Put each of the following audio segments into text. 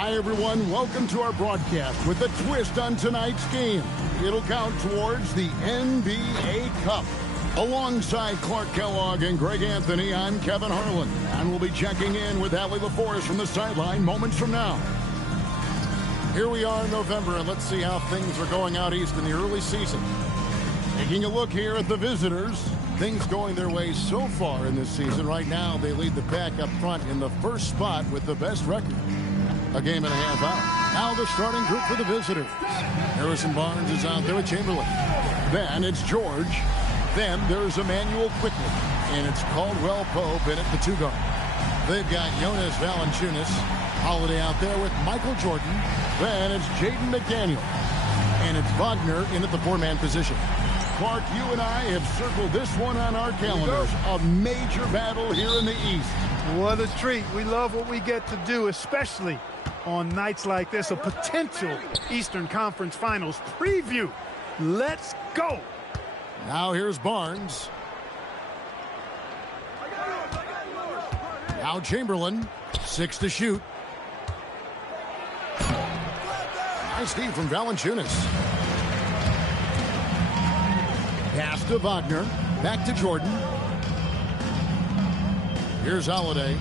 Hi, everyone. Welcome to our broadcast with a twist on tonight's game. It'll count towards the NBA Cup. Alongside Clark Kellogg and Greg Anthony, I'm Kevin Harlan, and we'll be checking in with Allie LaForest from the sideline moments from now. Here we are in November, and let's see how things are going out east in the early season. Taking a look here at the visitors, things going their way so far in this season. Right now, they lead the pack up front in the first spot with the best record. A game and a half out. Now the starting group for the visitors. Harrison Barnes is out there with Chamberlain. Then it's George. Then there's Emmanuel quickly. And it's Caldwell Pope in at the two guard. They've got Jonas Valanciunas. Holiday out there with Michael Jordan. Then it's Jaden McDaniel. And it's Wagner in at the four-man position. Clark, you and I have circled this one on our calendars. A major battle here in the East. What a treat. We love what we get to do, especially on nights like this, a potential Eastern Conference Finals preview. Let's go. Now here's Barnes. Now Chamberlain, 6 to shoot. Nice feed from Valanciunas. Pass to Wagner. Back to Jordan. Here's Holiday.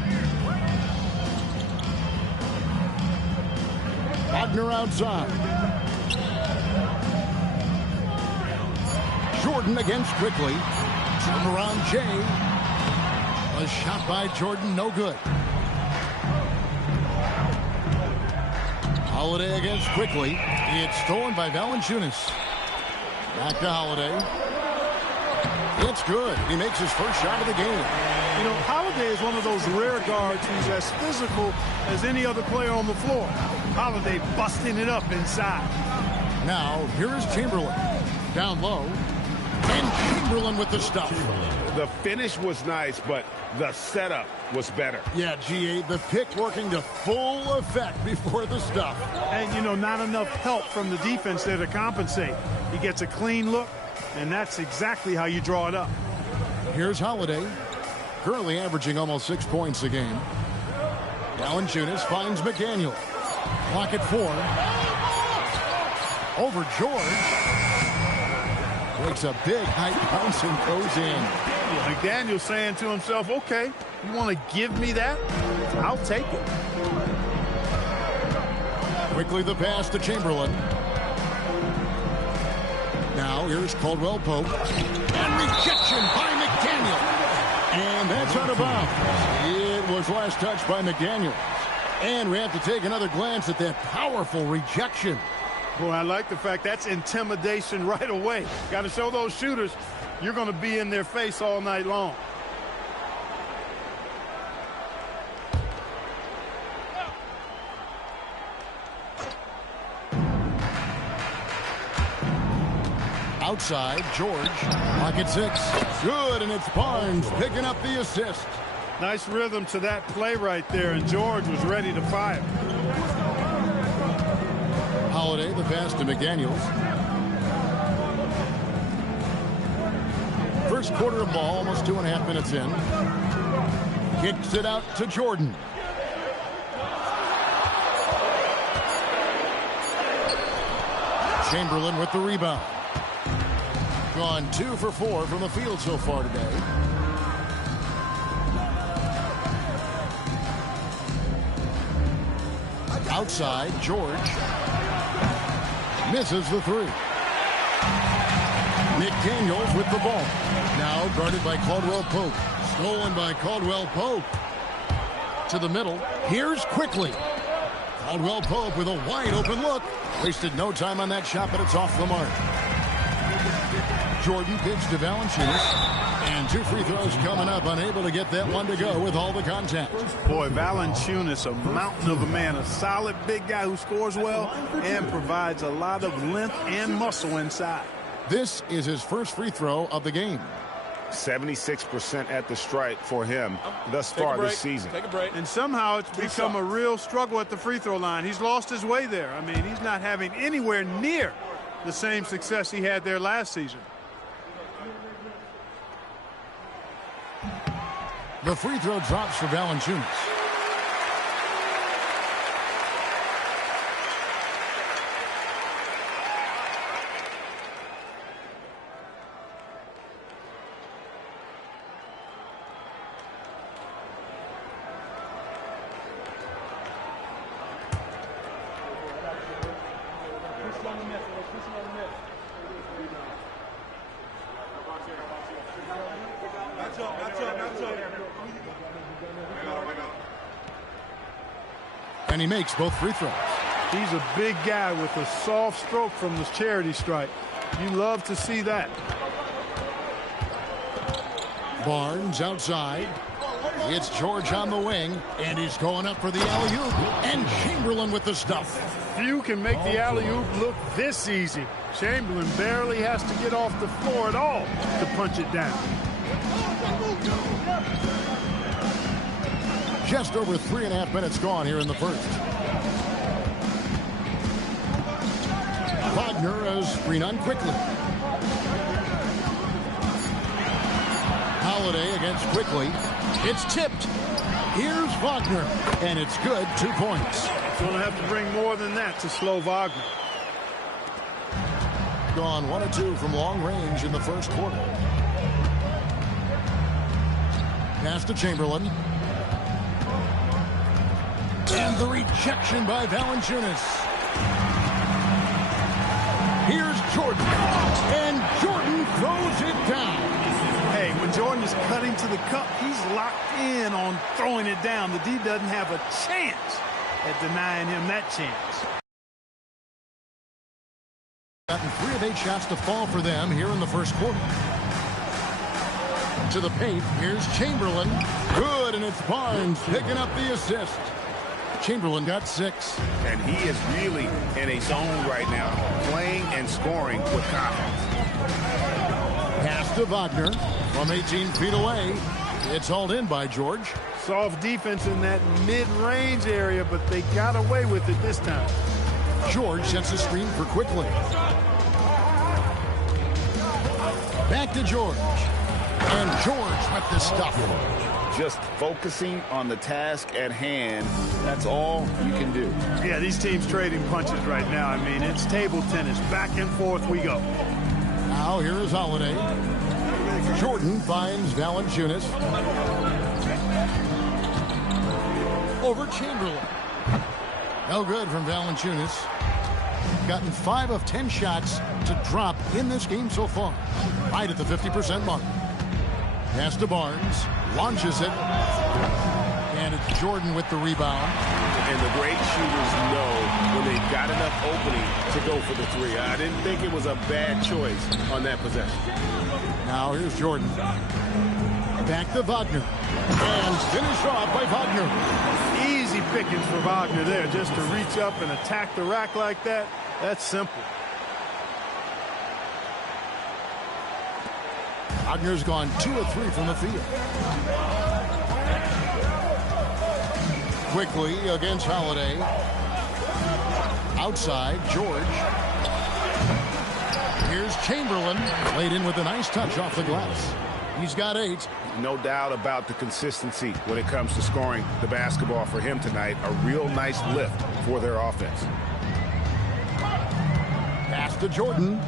Wagner outside. Jordan against quickly. Turn around Jay. A shot by Jordan, no good. Holiday against quickly. It's stolen by Valanciunas. Back to Holiday. It's good. He makes his first shot of the game. You know, Holiday is one of those rare guards who's as physical as any other player on the floor. Holiday busting it up inside. Now, here is Chamberlain. Down low. And Chamberlain with the stuff. The finish was nice, but the setup was better. Yeah, GA, the pick working to full effect before the stuff. And, you know, not enough help from the defense there to compensate. He gets a clean look, and that's exactly how you draw it up. Here's Holiday. Currently averaging almost 6 points a game. Valanciunas finds McDaniel. Clock at 4. Over George. Breaks a big height bounce and goes in. McDaniel saying to himself, okay, you want to give me that? I'll take it. Quickly the pass to Chamberlain. Now here's Caldwell Pope. And rejection by McDaniel. And that's out of bounds. It was last touched by McDaniel. And we have to take another glance at that powerful rejection. Boy, I like the fact that's intimidation right away. Got to show those shooters you're going to be in their face all night long. Outside, George. Pocket 6. Good, and it's Barnes picking up the assist. Nice rhythm to that play right there, and George was ready to fire. Holiday, the pass to McDaniels. First quarter of ball, almost 2.5 minutes in. Kicks it out to Jordan. Chamberlain with the rebound. Gone 2 for 4 from the field so far today. Outside, George. Misses the 3. McDaniels with the ball. Now guarded by Caldwell Pope. Stolen by Caldwell Pope. To the middle. Here's quickly. Caldwell Pope with a wide open look. Wasted no time on that shot, but it's off the mark. Jordan pitched to Valanciunas. And 2 free throws coming up. Unable to get that one to go with all the contact. Boy, Valanciunas, a mountain of a man. A solid big guy who scores well and provides a lot of length and muscle inside. This is his first free throw of the game. 76% at the stripe for him thus far this season. Take a break. And somehow it's become a real struggle at the free throw line. He's lost his way there. I mean, he's not having anywhere near the same success he had there last season. The free throw drops for Valanciunas. And he makes both free throws. He's a big guy with a soft stroke from this charity stripe. You love to see that. Barnes outside. It's George on the wing, and he's going up for the alley-oop. And Chamberlain with the stuff. Few can make the alley-oop look this easy. Chamberlain barely has to get off the floor at all to punch it down. Just over 3.5 minutes gone here in the first. Wagner is screen on quickly. Holiday against Quickly. It's tipped. Here's Wagner, and it's good. 2 points. Going to have to bring more than that to slow Wagner. Gone 1 of 2 from long range in the first quarter. Pass to Chamberlain. And the rejection by Valanciunas. Here's Jordan. And Jordan throws it down. Hey, when Jordan is cutting to the cup, he's locked in on throwing it down. The D doesn't have a chance at denying him that chance. Gotten 3 of 8 shots to fall for them here in the first quarter. To the paint, here's Chamberlain. Good, and it's Barnes picking up the assist. Chamberlain got 6. And he is really in a zone right now, playing and scoring with confidence. Pass to Wagner from 18 feet away. It's hauled in by George. Soft defense in that mid-range area, but they got away with it this time. George sets a screen for Quickly. Back to George. And George with the stuff. Just focusing on the task at hand, that's all you can do. Yeah, these teams trading punches right now. I mean, it's table tennis. Back and forth we go. Now here is Holiday. Jordan finds Valanciunas. Over Chamberlain. No good from Valanciunas. Gotten 5 of 10 shots to drop in this game so far. Right at the 50% mark. Pass to Barnes. Launches it. And it's Jordan with the rebound. And the great shooters know when they've got enough opening to go for the 3. I didn't think it was a bad choice on that possession. Now here's Jordan. Back to Wagner. And finished off by Wagner. Easy pickings for Wagner there, just to reach up and attack the rack like that. That's simple. Wagner's gone 2 of 3 from the field. Quickly against Holiday. Outside, George. Here's Chamberlain. Laid in with a nice touch off the glass. He's got 8. No doubt about the consistency when it comes to scoring the basketball for him tonight. A real nice lift for their offense. Pass to Jordan.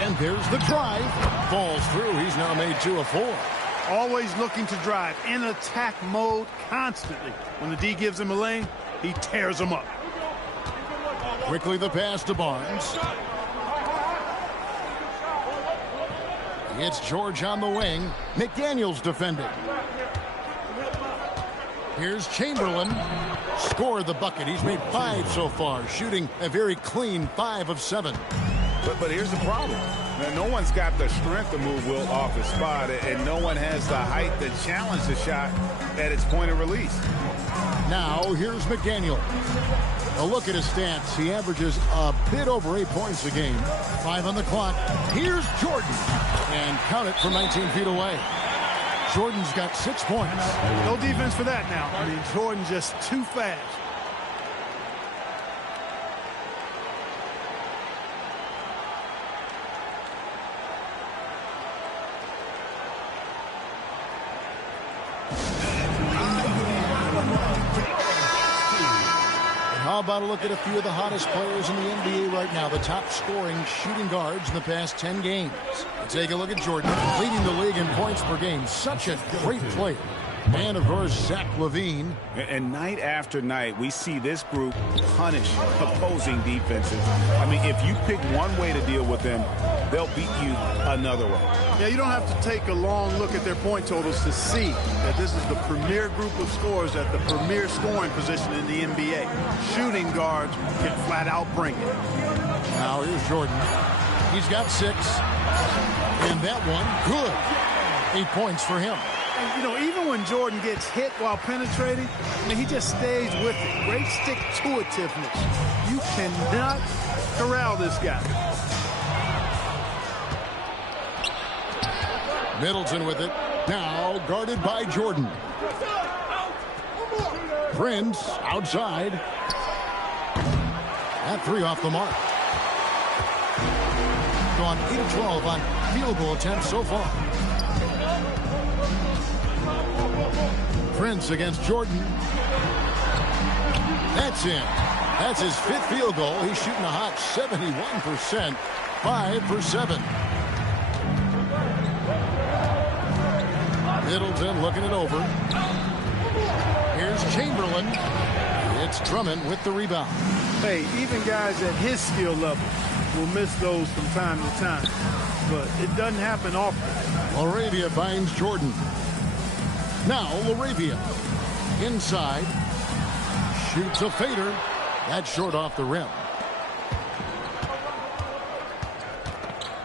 And there's the drive. Falls through. He's now made 2 of 4. Always looking to drive in attack mode constantly. When the D gives him a lane, he tears them up. Quickly the pass to Barnes. It's George on the wing. McDaniels defending. Here's Chamberlain. Scored the bucket. He's made 5 so far, shooting a very clean 5 of 7. But here's the problem. Now, no one's got the strength to move Wilt off his spot, and no one has the height to challenge the shot at its point of release. Now, here's McDaniel. A look at his stats. He averages a bit over 8 points a game. 5 on the clock. Here's Jordan. And count it from 19 feet away. Jordan's got 6 points. No defense for that now. I mean, Jordan just too fast. How about a look at a few of the hottest players in the NBA right now, the top scoring shooting guards in the past 10 games. Take a look at Jordan, leading the league in points per game. Such a great player. And, of course, Zach LaVine. And night after night, we see this group punish opposing defenses. I mean, if you pick one way to deal with them, they'll beat you another way. Yeah, you don't have to take a long look at their point totals to see that this is the premier group of scorers at the premier scoring position in the NBA. Shooting guards can flat out bring it. Now here's Jordan. He's got 6. And that one, good. 8 points for him. And, you know, even when Jordan gets hit while penetrating, I mean, he just stays with it. Great stick-to-itiveness. You cannot corral this guy. Middleton with it. Now guarded by Jordan. Prince outside. That 3 off the mark. Gone 8 of 12 on field goal attempts so far. Prince against Jordan. That's in. That's his 5th field goal. He's shooting a hot 71%. 5 for 7. Middleton looking it over. Here's Chamberlain. It's Drummond with the rebound. Hey, even guys at his skill level will miss those from time to time. But it doesn't happen often. LaRavia finds Jordan. Now LaRavia. Inside. Shoots a fader. That's short off the rim.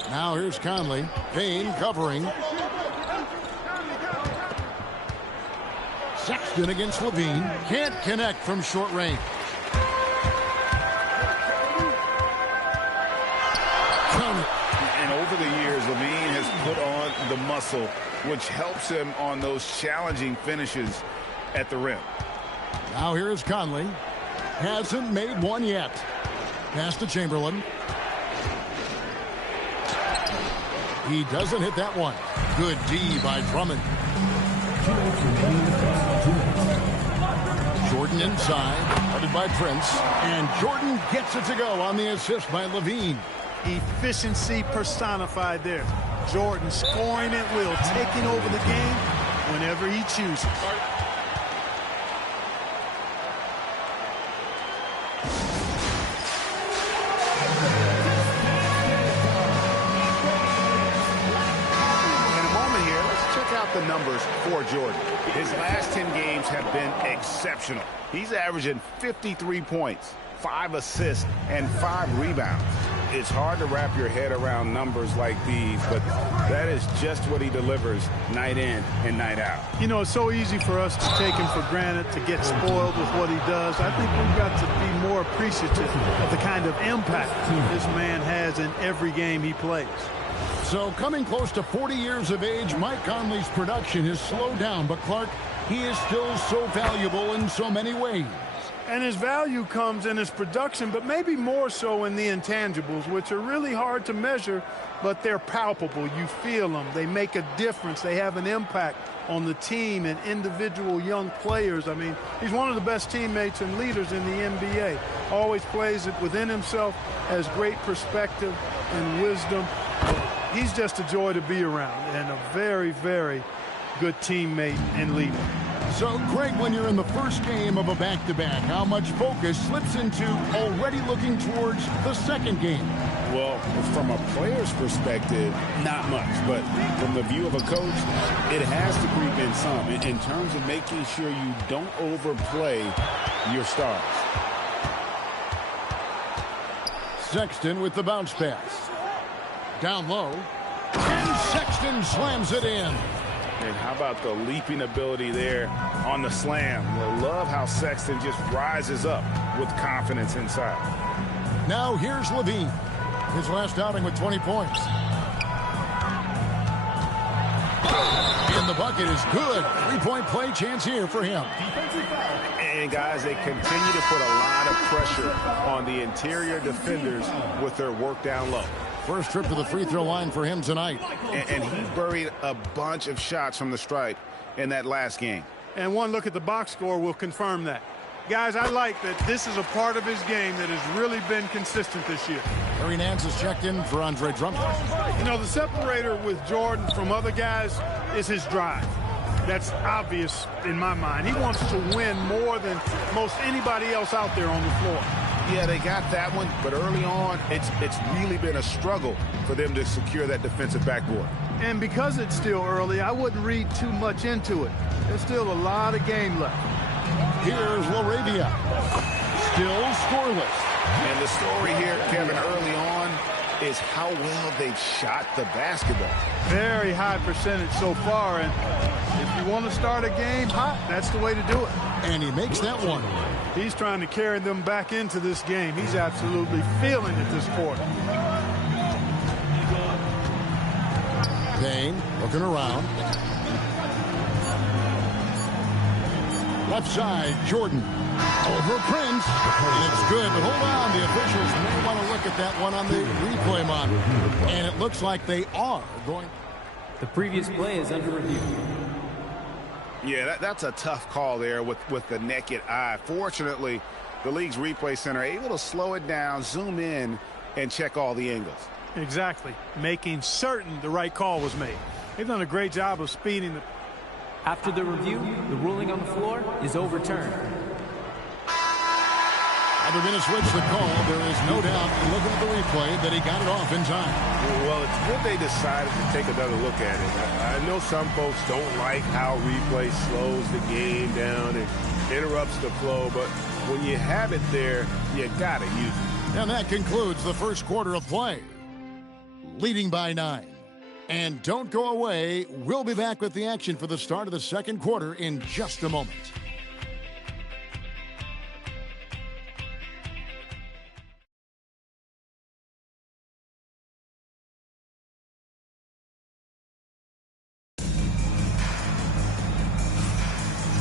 Now here's Conley. Payne covering. Sexton against LaVine. Can't connect from short range. And over the years, LaVine has put on the muscle, which helps him on those challenging finishes at the rim. Now here's Conley. Hasn't made one yet. Pass to Chamberlain. He doesn't hit that one. Good D by Drummond. Jordan inside, guarded by Prince, and Jordan gets it to go on the assist by LaVine. Efficiency personified there. Jordan scoring at will, taking over the game whenever he chooses. The numbers for Jordan. His last 10 games have been exceptional. He's averaging 53 points, 5 assists, and 5 rebounds. It's hard to wrap your head around numbers like these, but that is just what he delivers night in and night out. You know, it's so easy for us to take him for granted, to get spoiled with what he does. I think we've got to be more appreciative of the kind of impact this man has in every game he plays. So coming close to 40 years of age, Mike Conley's production has slowed down. But Clark, he is still so valuable in so many ways. And his value comes in his production, but maybe more so in the intangibles, which are really hard to measure, but they're palpable. You feel them. They make a difference. They have an impact on the team and individual young players. I mean, he's one of the best teammates and leaders in the NBA. Always plays it within himself, has great perspective and wisdom. He's just a joy to be around and a very, very good teammate and leader. So, Greg, when you're in the first game of a back-to-back, how much focus slips into already looking towards the second game? Well, from a player's perspective, not much. But from the view of a coach, it has to creep in some in terms of making sure you don't overplay your stars. Sexton with the bounce pass. Down low, and Sexton slams it in. And how about the leaping ability there on the slam? I love how Sexton just rises up with confidence inside. Now here's LaVine. His last outing with 20 points. And the bucket is good. 3-point play chance here for him. And guys, they continue to put a lot of pressure on the interior defenders with their work down low. First trip to the free throw line for him tonight. And he buried a bunch of shots from the stripe in that last game. And one look at the box score will confirm that. Guys, I like that this is a part of his game that has really been consistent this year. Harry Nance is checked in for Andre Drummond. You know, the separator with Jordan from other guys is his drive. That's obvious in my mind. He wants to win more than most anybody else out there on the floor. Yeah, they got that one, but early on, it's really been a struggle for them to secure that defensive backboard. And because it's still early, I wouldn't read too much into it. There's still a lot of game left. Here's Laravia. Still scoreless. And the story here, Kevin, early on is how well they've shot the basketball. Very high percentage so far, and if you want to start a game hot, that's the way to do it. And he makes that one. He's trying to carry them back into this game. He's absolutely feeling it this quarter. Payne looking around. Left side, Jordan. Over Prince. And it's good, but hold on. The officials may want to look at that one on the replay monitor. And it looks like they are going. The previous play is under review. Yeah, that's a tough call there with the naked eye. Fortunately, the league's replay center able to slow it down, zoom in, and check all the angles. Exactly. Making certain the right call was made. They've done a great job of speeding the... After the review, the ruling on the floor is overturned. They're going to switch the call. There is no doubt, looking at the replay, that he got it off in time. Well, it's good they decided to take another look at it. I know some folks don't like how replay slows the game down and interrupts the flow, but when you have it there, you got to use it. And that concludes the first quarter of play. Leading by 9. And don't go away. We'll be back with the action for the start of the second quarter in just a moment.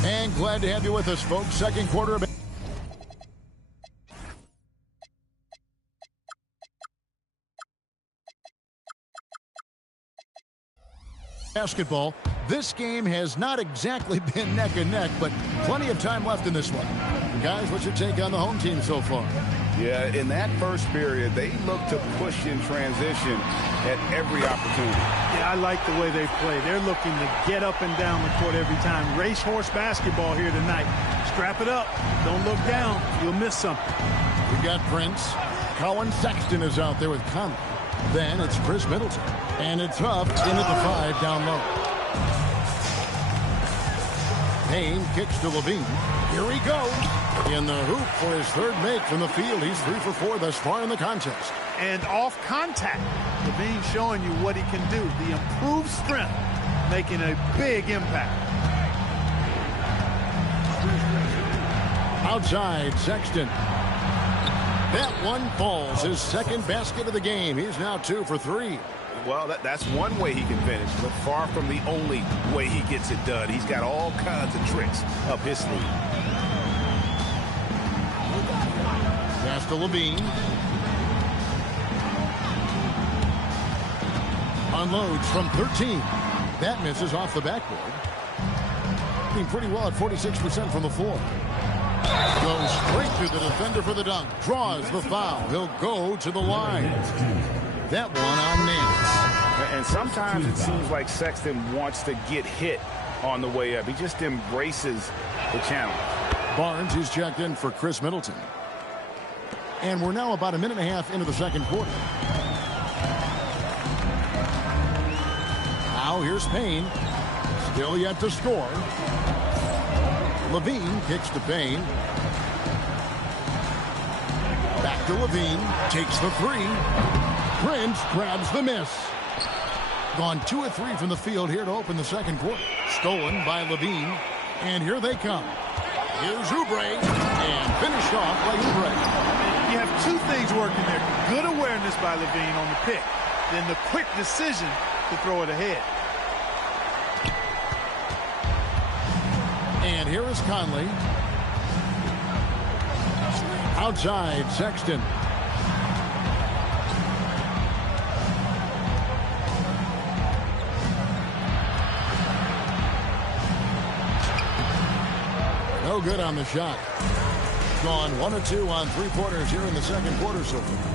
And glad to have you with us, folks. Second quarter of basketball. This game has not exactly been neck and neck, but plenty of time left in this one. Guys, what's your take on the home team so far? Yeah, in that first period, they looked to push in transition at every opportunity. Yeah, I like the way they play. They're looking to get up and down the court every time. Racehorse basketball here tonight. Strap it up. Don't look down. You'll miss something. We've got Prince. Colin Sexton is out there with Conley. Then it's Chris Middleton. And it's Huff in at the 5 down low. Payne kicks to Levine. Here he goes. In the hoop for his third make from the field. He's 3 for 4 thus far in the contest. And off contact, Levine showing you what he can do. The improved strength making a big impact. Outside, Sexton. That one falls. His second basket of the game. He's now 2 for 3. Well, that's one way he can finish, but far from the only way he gets it done. He's got all kinds of tricks up his sleeve. Pass to Levine. Unloads from 13. That misses off the backboard. Doing pretty well at 46% from the floor. Goes straight through the defender for the dunk. Draws the foul. He'll go to the line. That one on Nance. And sometimes it seems like Sexton wants to get hit on the way up. He just embraces the challenge. Barnes is checked in for Chris Middleton. And we're now about a minute and a half into the second quarter. Now here's Payne. Still yet to score. Levine kicks to Payne. Back to Levine. Takes the 3. Prince grabs the miss. Gone 2 of 3 from the field here to open the second quarter. Stolen by Levine. And here they come. Here's Oubre. And finished off by Oubre. You have 2 things working there. Good awareness by Levine on the pick. Then the quick decision to throw it ahead. And here is Conley. Outside, Sexton. No good on the shot. Gone 1 of 2 on 3-pointers here in the second quarter so far.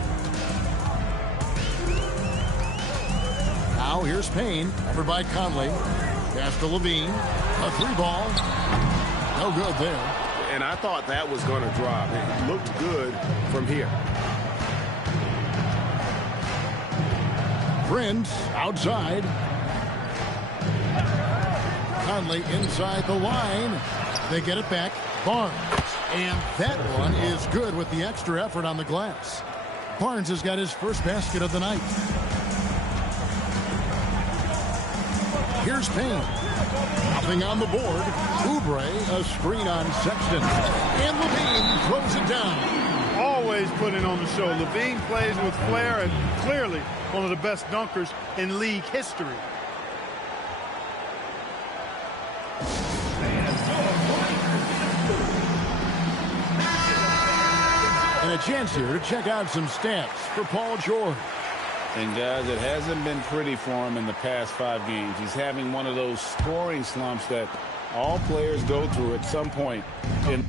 Now here's Payne, over by Conley. Pass to Levine. A 3-ball. No good there. And I thought that was going to drop. It looked good from here. Prince outside. Conley inside the line. They get it back. Barnes. And that one is good with the extra effort on the glass. Barnes has got his first basket of the night. Here's Payne. Nothing on the board. Oubre, a screen on Sexton. And Levine throws it down. Always putting on the show. Levine plays with flair and clearly one of the best dunkers in league history. And a chance here to check out some stats for Paul George. And guys, it hasn't been pretty for him in the past 5 games. He's having one of those scoring slumps that all players go through at some point in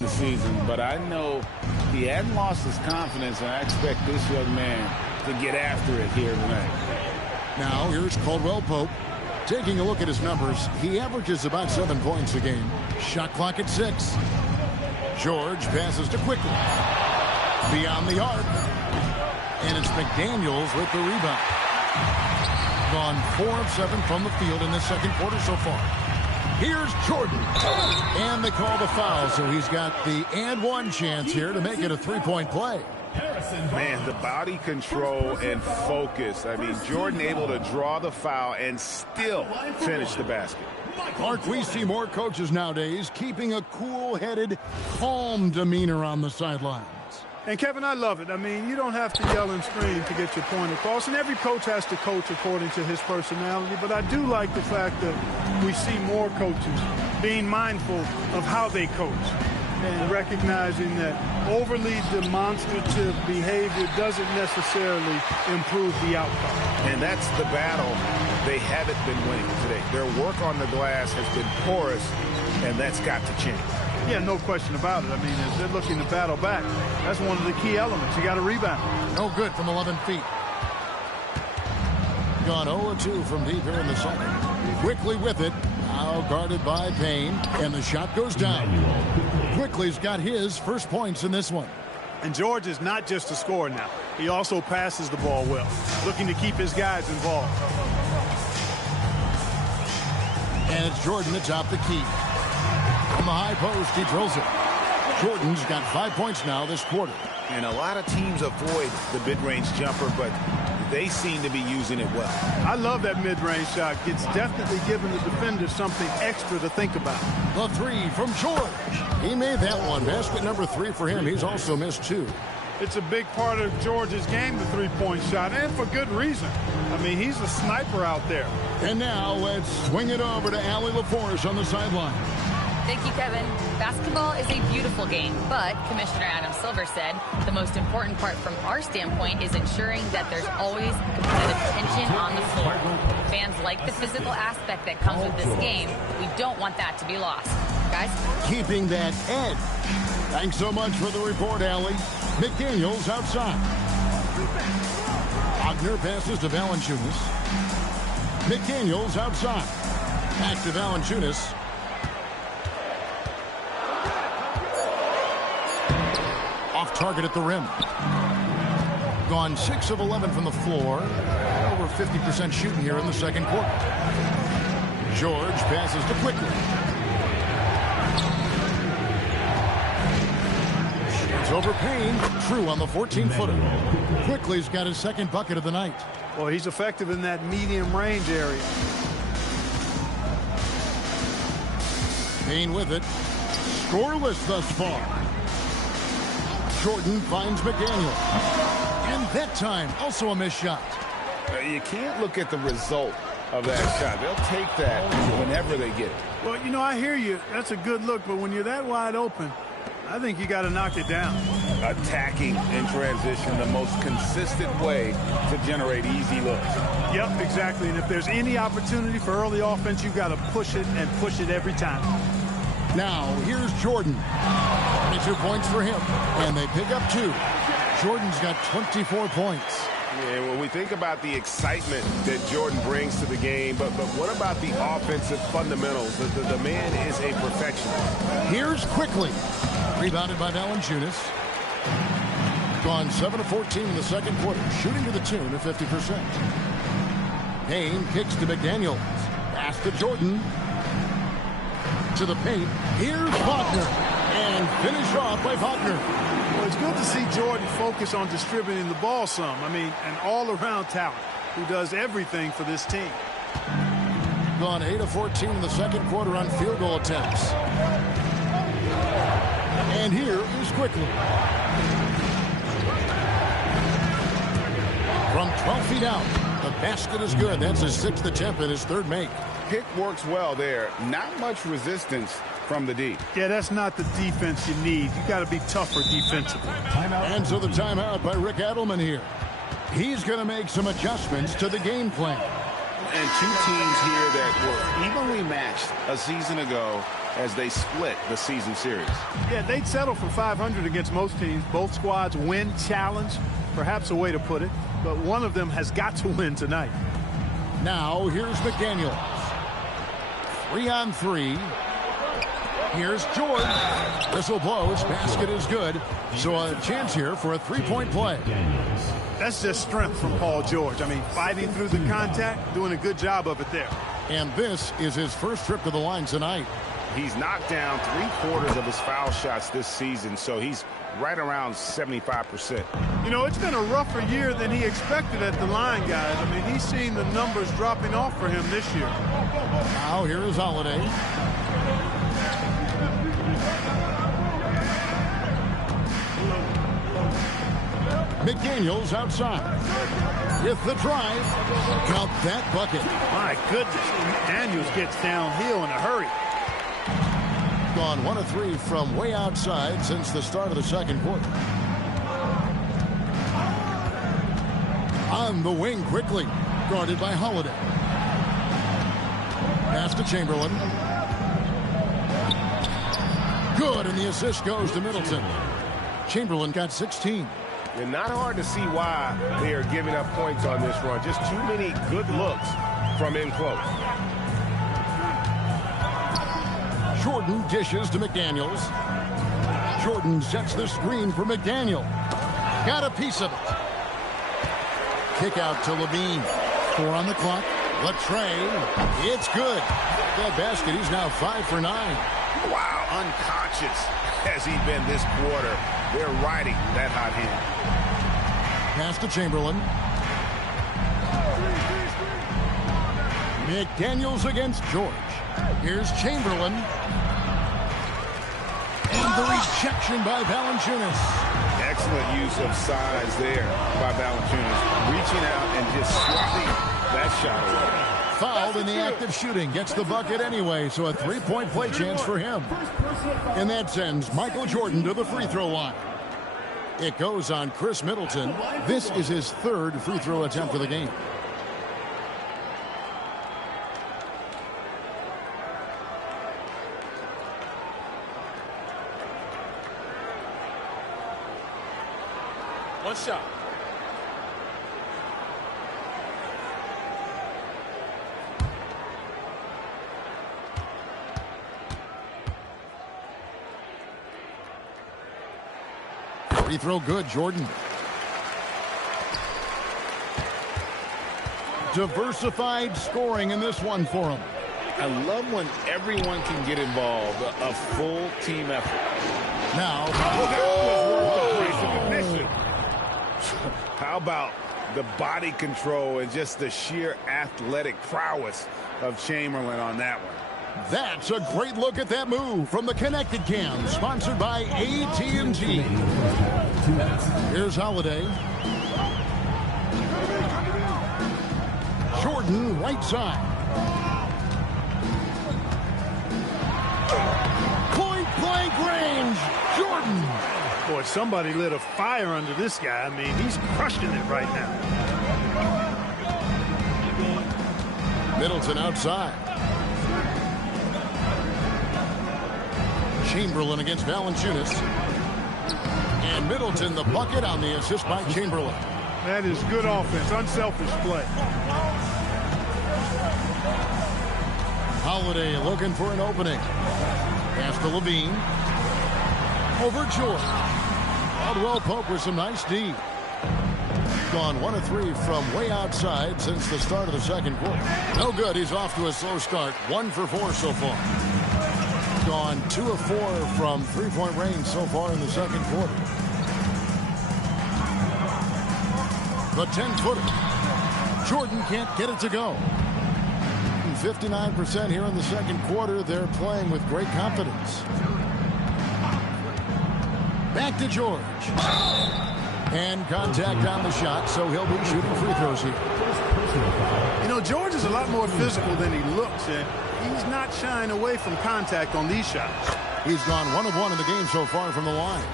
the season. But I know he hadn't lost his confidence, and I expect this young man to get after it here tonight. Now here's Caldwell Pope. Taking a look at his numbers, he averages about 7 points a game. Shot clock at 6. George passes to Quickly. Beyond the arc. And it's McDaniels with the rebound. Gone 4 of 7 from the field in the second quarter so far. Here's Jordan. And they call the foul, so he's got the and one chance here to make it a 3-point play. Man, the body control and focus. I mean, Jordan able to draw the foul and still finish the basket. Clark, we see more coaches nowadays keeping a cool-headed, calm demeanor on the sidelines. And, Kevin, I love it. I mean, you don't have to yell and scream to get your point across, and every coach has to coach according to his personality. But I do like the fact that we see more coaches being mindful of how they coach and recognizing that overly demonstrative behavior doesn't necessarily improve the outcome. And that's the battle they haven't been winning today. Their work on the glass has been porous, and that's got to change. Yeah, no question about it. I mean, as they're looking to battle back, that's one of the key elements. You got to rebound. No good from 11 feet. Gone 0-2 from deep here in the second. Quickly with it. Now guarded by Payne. And the shot goes down. Quickly's got his first points in this one. And George is not just a scorer now. He also passes the ball well, looking to keep his guys involved. And it's Jordan to top the key. On the high post, he drills it. Jordan's got 5 points now this quarter. And a lot of teams avoid the mid-range jumper, but they seem to be using it well. I love that mid-range shot. It's definitely giving the defender something extra to think about. The 3 from George. He made that one. Basket number 3 for him. He's also missed 2. It's a big part of George's game, the three-point shot, and for good reason. I mean, he's a sniper out there. And now let's swing it over to Allie LaForce on the sideline. Thank you, Kevin. Basketball is a beautiful game, but Commissioner Adam Silver said the most important part from our standpoint is ensuring that there's always competitive tension on the floor. Fans like the physical aspect that comes with this game. We don't want that to be lost. Guys? Keeping that edge. Thanks so much for the report, Allie. McDaniels outside. Wagner passes to Valanciunas. McDaniels outside. Back to Valanciunas. Off target at the rim. Gone 6 of 11 from the floor. Over 50% shooting here in the second quarter. George passes to Quickly. It's over Payne. True on the 14-footer. Quickly's got his second bucket of the night. Well, he's effective in that medium range area. Payne with it. Scoreless thus far. Jordan finds McDaniel. And that time, also a missed shot. You can't look at the result of that shot. They'll take that whenever they get it. Well, you know, I hear you. That's a good look, but when you're that wide open, I think you got to knock it down. Attacking in transition, the most consistent way to generate easy looks. Yep, exactly. And if there's any opportunity for early offense, you've got to push it and push it every time. Now, here's Jordan. 22 points for him, and they pick up 2. Jordan's got 24 points. Yeah, when we think about the excitement that Jordan brings to the game, but what about the offensive fundamentals? The man is a perfectionist. Here's quickly. Rebounded by Valanciunas. Gone 7 of 14 in the second quarter, shooting to the tune of 50%. Payne kicks to McDaniels. Pass to Jordan. To the paint. Here's Wagner. And finished off by Wagner. Well, it's good to see Jordan focus on distributing the ball some. I mean, an all-around talent who does everything for this team. Gone 8 of 14 in the second quarter on field goal attempts. And here is quickly. From 12 feet out, the basket is good. That's his 6th attempt and his 3rd make. Pick works well there. Not much resistance from the D. Yeah, that's not the defense you need. You got to be tougher defensively. And so the timeout by Rick Adelman here. He's going to make some adjustments to the game plan. And 2 teams here that were evenly matched a season ago as they split the season series. Yeah, they'd settle for 500 against most teams. Both squads win challenge, perhaps a way to put it, but one of them has got to win tonight. Now here's McDaniels. 3 on 3. Here's Jordan. Whistle blows. Basket is good. So a chance here for a 3-point play. That's just strength from Paul George. I mean, fighting through the contact, doing a good job of it there. And this is his first trip to the line tonight. He's knocked down 3/4 of his foul shots this season, so he's right around 75%. You know, it's been a rougher year than he expected at the line, guys. I mean, he's seen the numbers dropping off for him this year. Now here is Holiday. McDaniels outside with the drive. Count that bucket. My goodness, Daniels gets downhill in a hurry. Gone 1 of 3 from way outside since the start of the second quarter. On the wing quickly, guarded by Holiday. Pass to Chamberlain. Good, and the assist goes to Middleton. Chamberlain got 16. And not hard to see why they are giving up points on this run. Just too many good looks from in close. Jordan dishes to McDaniels. Jordan sets the screen for McDaniel. Got a piece of it. Kick out to Levine. 4 on the clock. Latrey. It's good. That basket, he's now 5 for 9. Wow, unconscious has he been this quarter. They're riding that hot hand. Pass to Chamberlain. McDaniels against George. Here's Chamberlain. And the rejection by Valanciunas. Excellent use of size there by Valanciunas. Reaching out and just swatting that shot away. Fouled in the act of shooting. Gets the bucket anyway, so a 3-point play chance for him. And that sends Michael Jordan to the free throw line. It goes on Chris Middleton. This is his 3rd free throw attempt of the game. One shot. Free throw good, Jordan. Diversified scoring in this one for him. I love when everyone can get involved, a full team effort. Now, how about the body control and just the sheer athletic prowess of Chamberlain on that one? that's a great look at that move from the Connected Cam, sponsored by AT&T. Here's Holiday. Jordan, right side. Point blank range. Jordan. Boy, somebody lit a fire under this guy. I mean, he's crushing it right now. Middleton outside. Chamberlain against Valanciunas. And Middleton the bucket on the assist by Chamberlain. That is good offense, unselfish play. Holiday looking for an opening. Pass to Levine. Over Jordan. Caldwell Pope with some nice D. Gone 1 of 3 from way outside since the start of the second quarter. No good. He's off to a slow start. 1 for 4 so far. Gone 2 of 4 from three-point range so far in the second quarter. The 10-footer. Jordan can't get it to go. 59% here in the second quarter. They're playing with great confidence. Back to George. And contact on the shot, so he'll be shooting free throws here. You know, George is a lot more physical than he looks, and he's not shying away from contact on these shots. He's gone 1 of 1 in the game so far from the line.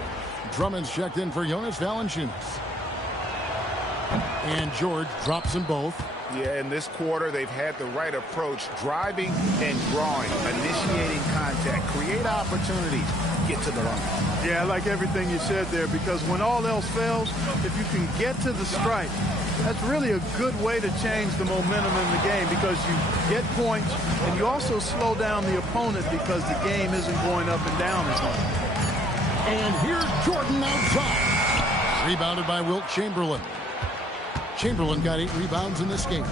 Drummond's checked in for Jonas Valanciunas. And George drops them both. Yeah, in this quarter, they've had the right approach, driving and drawing, initiating contact, create opportunities, get to the line. Yeah, I like everything you said there, because when all else fails, if you can get to the stripe, that's really a good way to change the momentum in the game, because you get points and you also slow down the opponent because the game isn't going up and down as much. And here's Jordan outside. Rebounded by Wilt Chamberlain. Chamberlain got 8 rebounds in this game.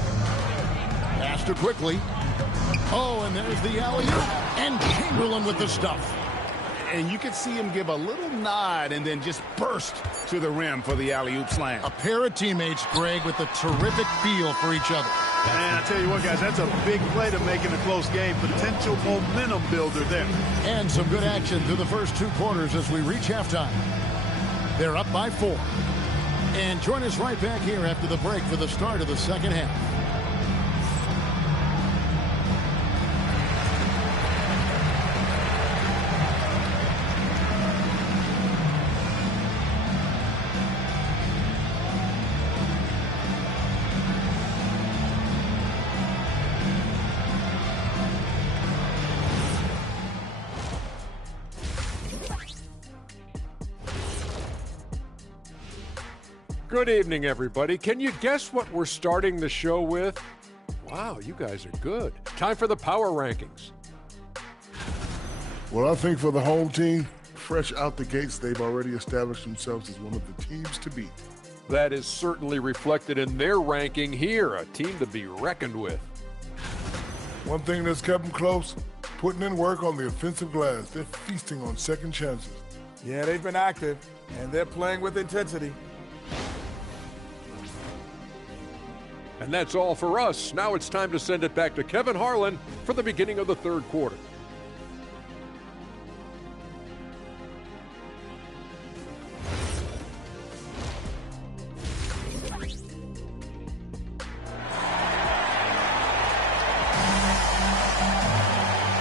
Passed her quickly. Oh, and there's the alley-oop. And Chamberlain with the stuff. And you could see him give a little nod and then just burst to the rim for the alley-oop slam. A pair of teammates, Greg, with a terrific feel for each other. And I tell you what, guys, that's a big play to make in a close game. Potential momentum builder there. And some good action through the first 2 quarters as we reach halftime. They're up by 4. And join us right back here after the break for the start of the second half. Good evening, everybody. Can you guess what we're starting the show with? Wow, you guys are good. Time for the power rankings. Well, I think for the home team, fresh out the gates, they've already established themselves as one of the teams to beat. That is certainly reflected in their ranking here, a team to be reckoned with. One thing that's kept them close, putting in work on the offensive glass. They're feasting on second chances. Yeah, they've been active, and they're playing with intensity. And that's all for us. Now it's time to send it back to Kevin Harlan for the beginning of the third quarter.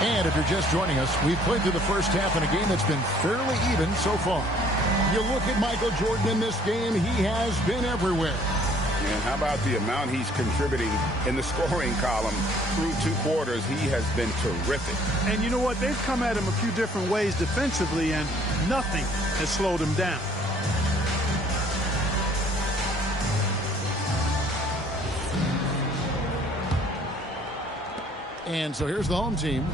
And if you're just joining us, we've played through the first half in a game that's been fairly even so far. You look at Michael Jordan in this game, he has been everywhere. And how about the amount he's contributing in the scoring column through 2 quarters? He has been terrific. And you know what? They've come at him a few different ways defensively, and nothing has slowed him down. And so here's the home team.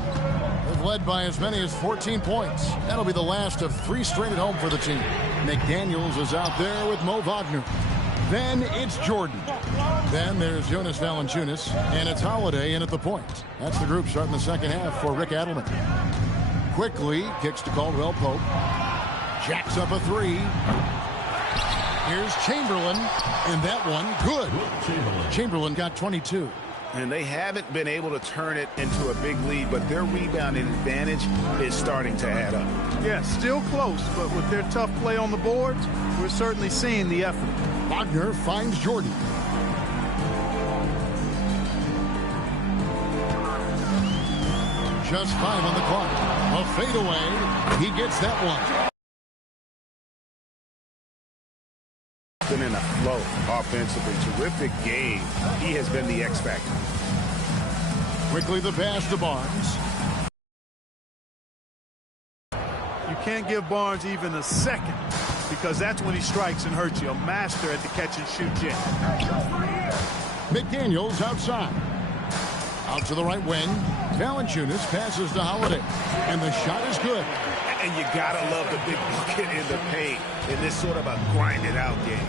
They've led by as many as 14 points. That'll be the last of 3 straight at home for the team. McDaniels is out there with Mo Wagner. Then it's Jordan. Then there's Jonas Valanciunas, and it's Holiday in at the point. That's the group starting the second half for Rick Adelman. Quickly kicks to Caldwell Pope. Jacks up a 3. Here's Chamberlain, and that one good. Chamberlain got 22. And they haven't been able to turn it into a big lead, but their rebounding advantage is starting to add up. Yeah, still close, but with their tough play on the boards, we're certainly seeing the effort. Wagner finds Jordan. Just 5 on the clock. A fadeaway. He gets that one. Been in a flow offensively. Terrific game. He has been the X factor. Quickly the pass to Barnes. You can't give Barnes even a second because that's when he strikes and hurts you. A master at the catch-and-shoot jam. McDaniels outside. Out to the right wing. Valanciunas passes to Holiday. And the shot is good. And you gotta love the big bucket in the paint in this sort of a grinded-out game.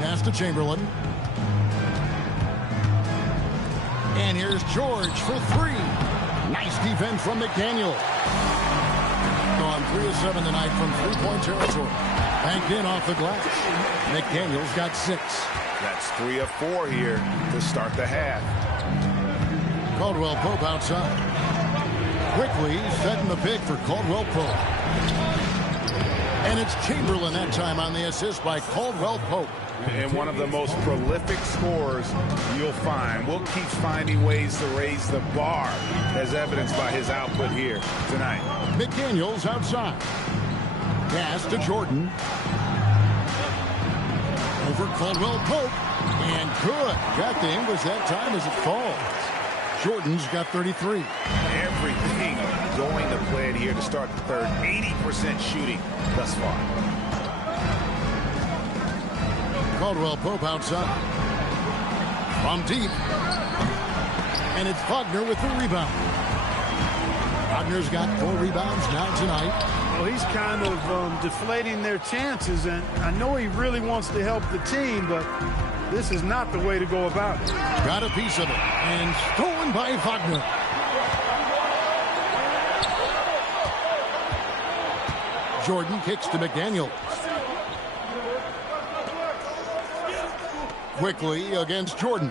Pass to Chamberlain. And here's George for three. Nice defense from McDaniel. Gone 3 of 7 tonight from three-point territory. Banked in off the glass. McDaniel's got 6. That's 3 of 4 here to start the half. Caldwell Pope outside. Quickly setting the pick for Caldwell Pope. And it's Chamberlain that time on the assist by Caldwell Pope. And one of the most prolific scorers you'll find. Will keeps finding ways to raise the bar, as evidenced by his output here tonight. McDaniels outside. Pass to Jordan. Over Caldwell Pope. And good. Got the English that time as it falls. Jordan's got 33. Everything going to plan here to start the third. 80% shooting thus far. Caldwell Pope outside. From deep. And it's Wagner with the rebound. Wagner's got 4 rebounds now tonight. Well, he's kind of deflating their chances, and I know he really wants to help the team, but this is not the way to go about it. Got a piece of it, and stolen by Wagner. Jordan kicks to McDaniel. Quickly against Jordan.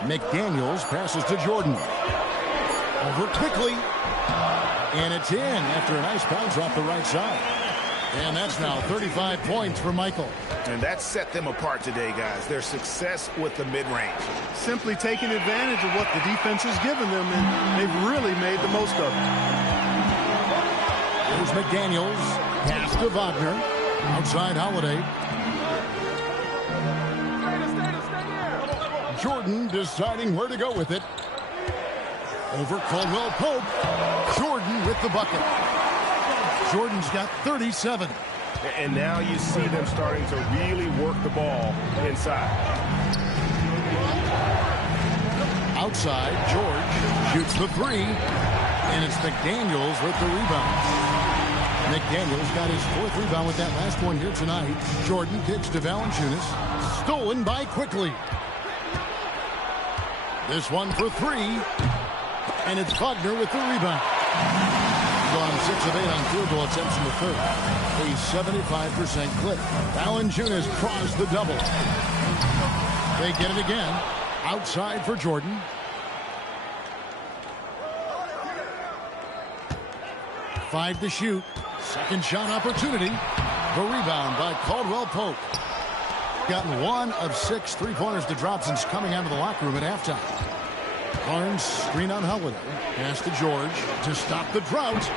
McDaniels passes to Jordan. Over quickly. And it's in after a nice bounce off the right side. And that's now 35 points for Michael. And that set them apart today, guys. Their success with the mid-range. Simply taking advantage of what the defense has given them, and they've really made the most of it. Here's McDaniels. Pass to Wagner. Outside Holiday. Jordan deciding where to go with it. Over Caldwell Pope. Jordan with the bucket. Jordan's got 37. And now you see them starting to really work the ball inside. Outside, George shoots the 3. And it's McDaniels with the rebound. McDaniels got his 4th rebound with that last one here tonight. Jordan kicks to Valanciunas. Stolen by Quickly. This one for 3. And it's Wagner with the rebound. Gone 6 of 8 on field goal attempts in the third. A 75% clip. Valanciunas draws the double. They get it again. Outside for Jordan. Five to shoot. Second shot opportunity. The rebound by Caldwell Pope. Gotten 1 of 6 3-pointers to drop since coming out of the locker room at halftime. Barnes screen on Holiday. Pass to George to stop the drought.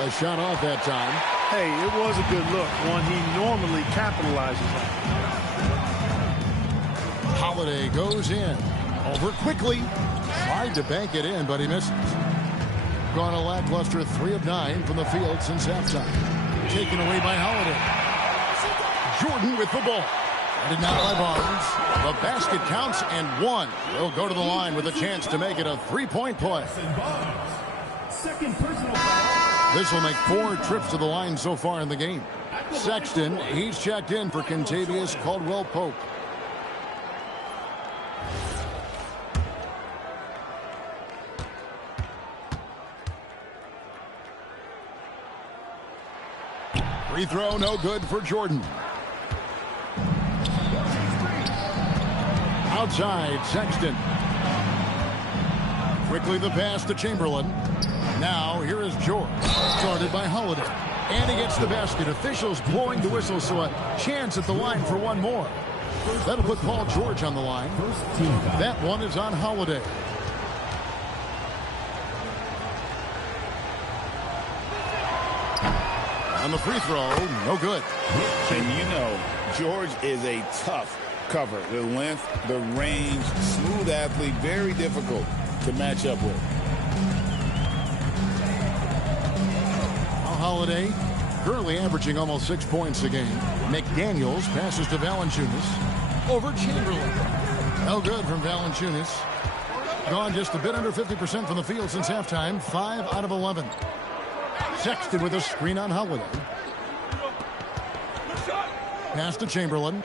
A shot off that time. Hey, it was a good look. One he normally capitalizes on. Holiday goes in. Over Quickly. Tried to bank it in, but he misses. Gone a lackluster 3 of 9 from the field since halftime. Taken away by Holiday. Jordan with the ball. Did not by Barnes. The basket counts and 1. He'll go to the line with a chance to make it a 3-point play. This will make 4 trips to the line so far in the game. Sexton, he's checked in for Kentavious Caldwell Pope. Free throw, no good for Jordan. Outside, Sexton. Quickly the pass to Chamberlain. Now, here is George. Started by Holiday. And he gets the basket. Officials blowing the whistle, so a chance at the line for one more. That'll put Paul George on the line. That one is on Holiday. On the free throw, no good. And you know, George is a tough cover. The length, the range, smooth athlete, very difficult to match up with. Holiday, currently averaging almost 6 points a game. McDaniels passes to Valanciunas. Over Chamberlain. No good from Valanciunas. Gone just a bit under 50% from the field since halftime. 5 out of 11. Sexton with a screen on Holiday. Pass to Chamberlain.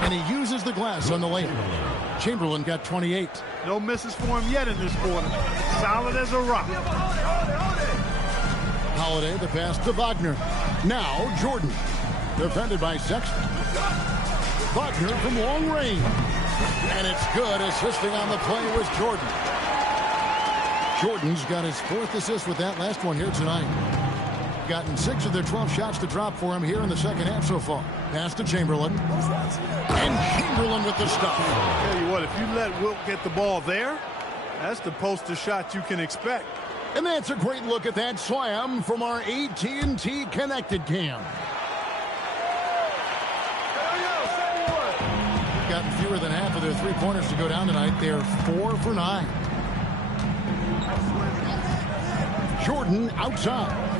And he uses the glass on the layup. Chamberlain got 28. No misses for him yet in this quarter. Solid as a rock. Holiday, the pass to Wagner. Now Jordan. Defended by Sexton. Wagner from long range. And it's good. Assisting on the play was Jordan. Jordan's got his 4th assist with that last one here tonight. Gotten 6 of their 12 shots to drop for him here in the second half so far. Pass to Chamberlain. And Chamberlain with the stop. I'll tell you what, if you let Wilt get the ball there, that's the poster shot you can expect. And that's a great look at that slam from our AT&T Connected Cam. Gotten fewer than half of their three-pointers to go down tonight. They're 4 for 9. Jordan outside.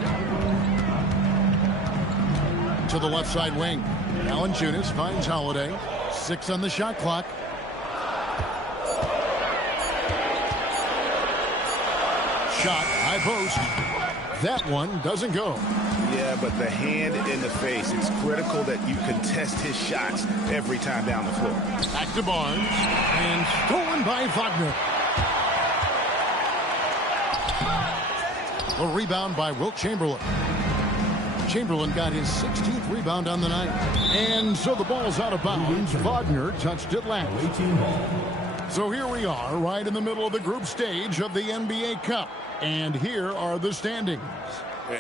To the left side wing. Valanciunas finds Holiday. 6 on the shot clock. Shot, high post. That one doesn't go. Yeah, but the hand in the face, it's critical that you contest his shots every time down the floor. Back to Barnes. And stolen by Wagner. A rebound by Wilt Chamberlain. Chamberlain got his 16th rebound on the night. And so the ball's out of bounds. Wagner touched it last. So here we are, right in the middle of the group stage of the NBA Cup. And here are the standings.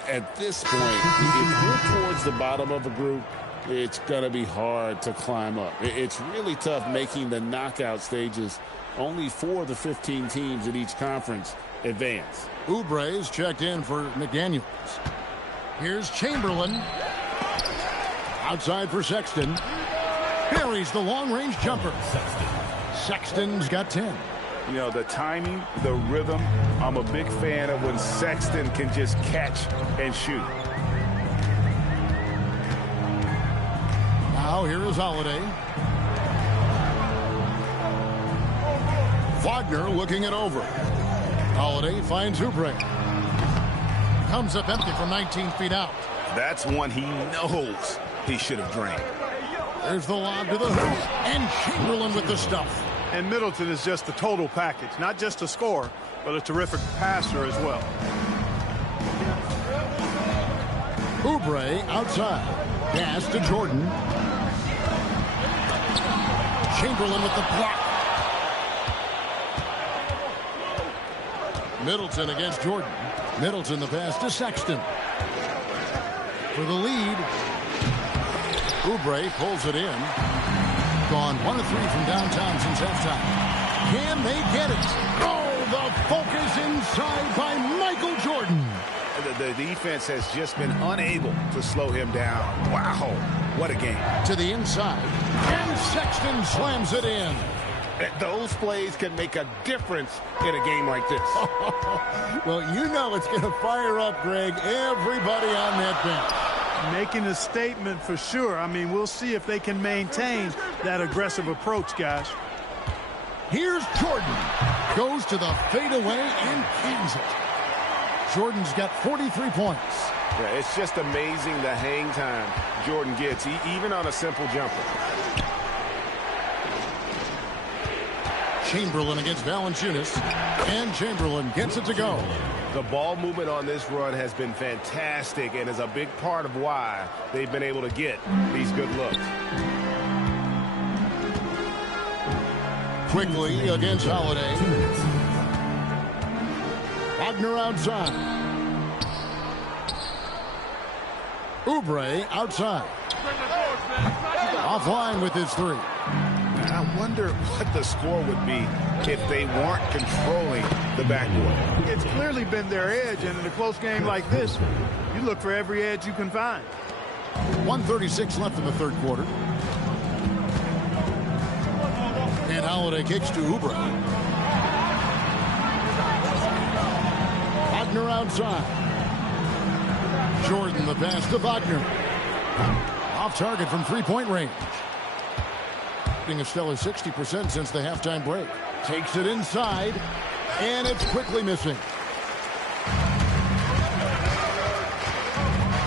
At this point, if you're towards the bottom of a group, it's going to be hard to climb up. It's really tough making the knockout stages. Only 4 of the 15 teams in each conference advance. Oubre's checked in for McDaniels. Here's Chamberlain. Outside for Sexton. Buries the long-range jumper. Sexton's got 10. You know, the timing, the rhythm, I'm a big fan of when Sexton can just catch and shoot. Now here is Holiday. Wagner looking it over. Holiday finds Oubre. Comes up empty from 19 feet out. That's one he knows he should have drained. There's the lob to the hoop. And Chamberlain with the stuff. And Middleton is just the total package. Not just a scorer, but a terrific passer as well. Oubre outside. Pass to Jordan. Chamberlain with the block. Middleton against Jordan. Middleton the pass to Sexton. For the lead. Oubre pulls it in. Gone 1 of 3 from downtown since halftime. Can they get it? Oh, the focus inside by Michael Jordan. The defense has just been unable to slow him down. Wow, what a game. To the inside. And Sexton slams it in. Those plays can make a difference in a game like this. Well, you know it's going to fire up, Greg, everybody on that bench. Making a statement for sure. I mean, we'll see if they can maintain that aggressive approach, guys. Here's Jordan. Goes to the fadeaway and cans it. Jordan's got 43 points. Yeah, it's just amazing the hang time Jordan gets, even on a simple jumper. Chamberlain against Valanciunas. And Chamberlain gets it to go. The ball movement on this run has been fantastic and is a big part of why they've been able to get these good looks. Quickly against Holiday. Wagner outside. Oubre outside. Offline with his 3. I wonder what the score would be if they weren't controlling the backcourt. It's clearly been their edge, and in a close game like this, you look for every edge you can find. 1:36 left in the third quarter. And Holiday kicks to Oubre. Wagner outside. Jordan, the pass to Wagner. Off target from three-point range. Getting a stellar 60% since the halftime break. Takes it inside, and it's quickly missing.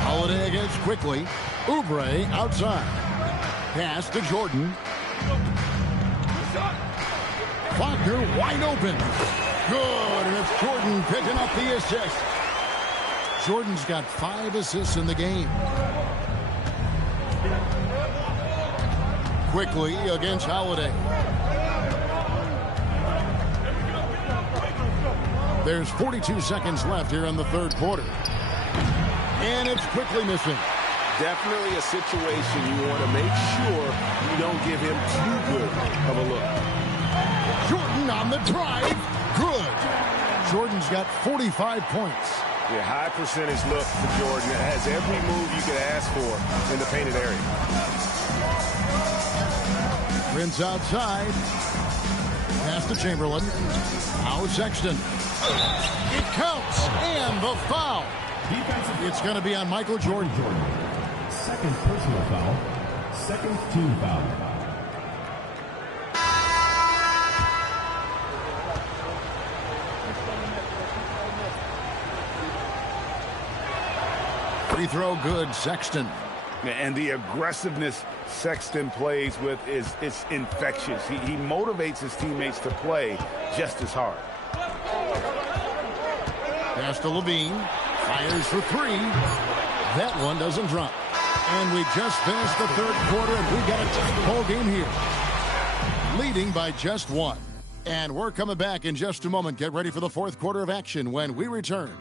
Holiday against quickly. Oubre outside. Pass to Jordan. Wagner wide open. Good, and it's Jordan picking up the assist. Jordan's got 5 assists in the game. Quickly against Holiday. There's 42 seconds left here in the third quarter. And it's quickly missing. Definitely a situation you want to make sure you don't give him too good of a look. Jordan on the drive. Good. Jordan's got 45 points. Yeah, high percentage look for Jordan. It has every move you could ask for in the painted area. Prince outside. Pass to Chamberlain. Now Sexton. It counts. And the foul. It's going to be on Michael Jordan. Second personal foul. Second team foul. Free throw good, Sexton. And the aggressiveness Sexton plays with is infectious. He motivates his teammates to play just as hard. Pass to Levine. Fires for 3. That one doesn't drop. And we just finished the third quarter, and we got a tight ball game here. Leading by just 1. And we're coming back in just a moment. Get ready for the fourth quarter of action when we return.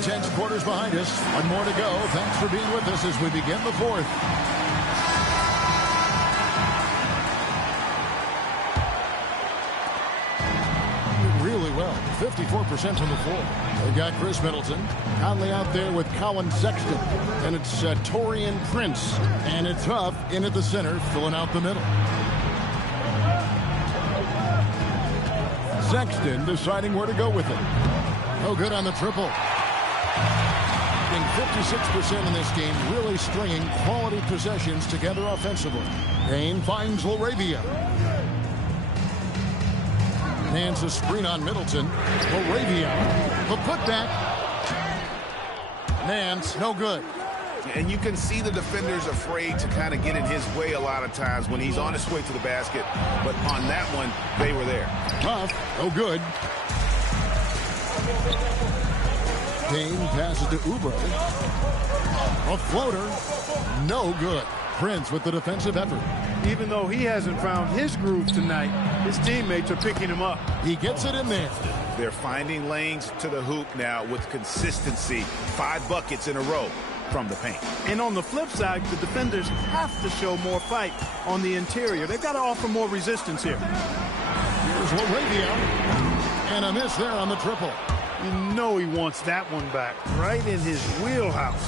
Tense quarters behind us. One more to go. Thanks for being with us as we begin the fourth. Really well. 54% from the floor. They got Chris Middleton. Conley out there with Colin Sexton. And it's Taurean Prince. And it's Huff in at the center, filling out the middle. Sexton deciding where to go with it. No good on the triple. 56% in this game, really stringing quality possessions together offensively. Payne finds Laravia. Hands a screen on Middleton. Laravia. The putback. Nance, no good. And you can see the defenders afraid to kind of get in his way a lot of times when he's on his way to the basket. But on that one, they were there. Tough, no good. Payne passes to Oubre. A floater. No good. Prince with the defensive effort. Even though he hasn't found his groove tonight, his teammates are picking him up. He gets it in there. They're finding lanes to the hoop now with consistency. 5 buckets in a row from the paint. And on the flip side, the defenders have to show more fight on the interior. They've got to offer more resistance here. Here's Laravia. And a miss there on the triple. You know he wants that one back, right in his wheelhouse.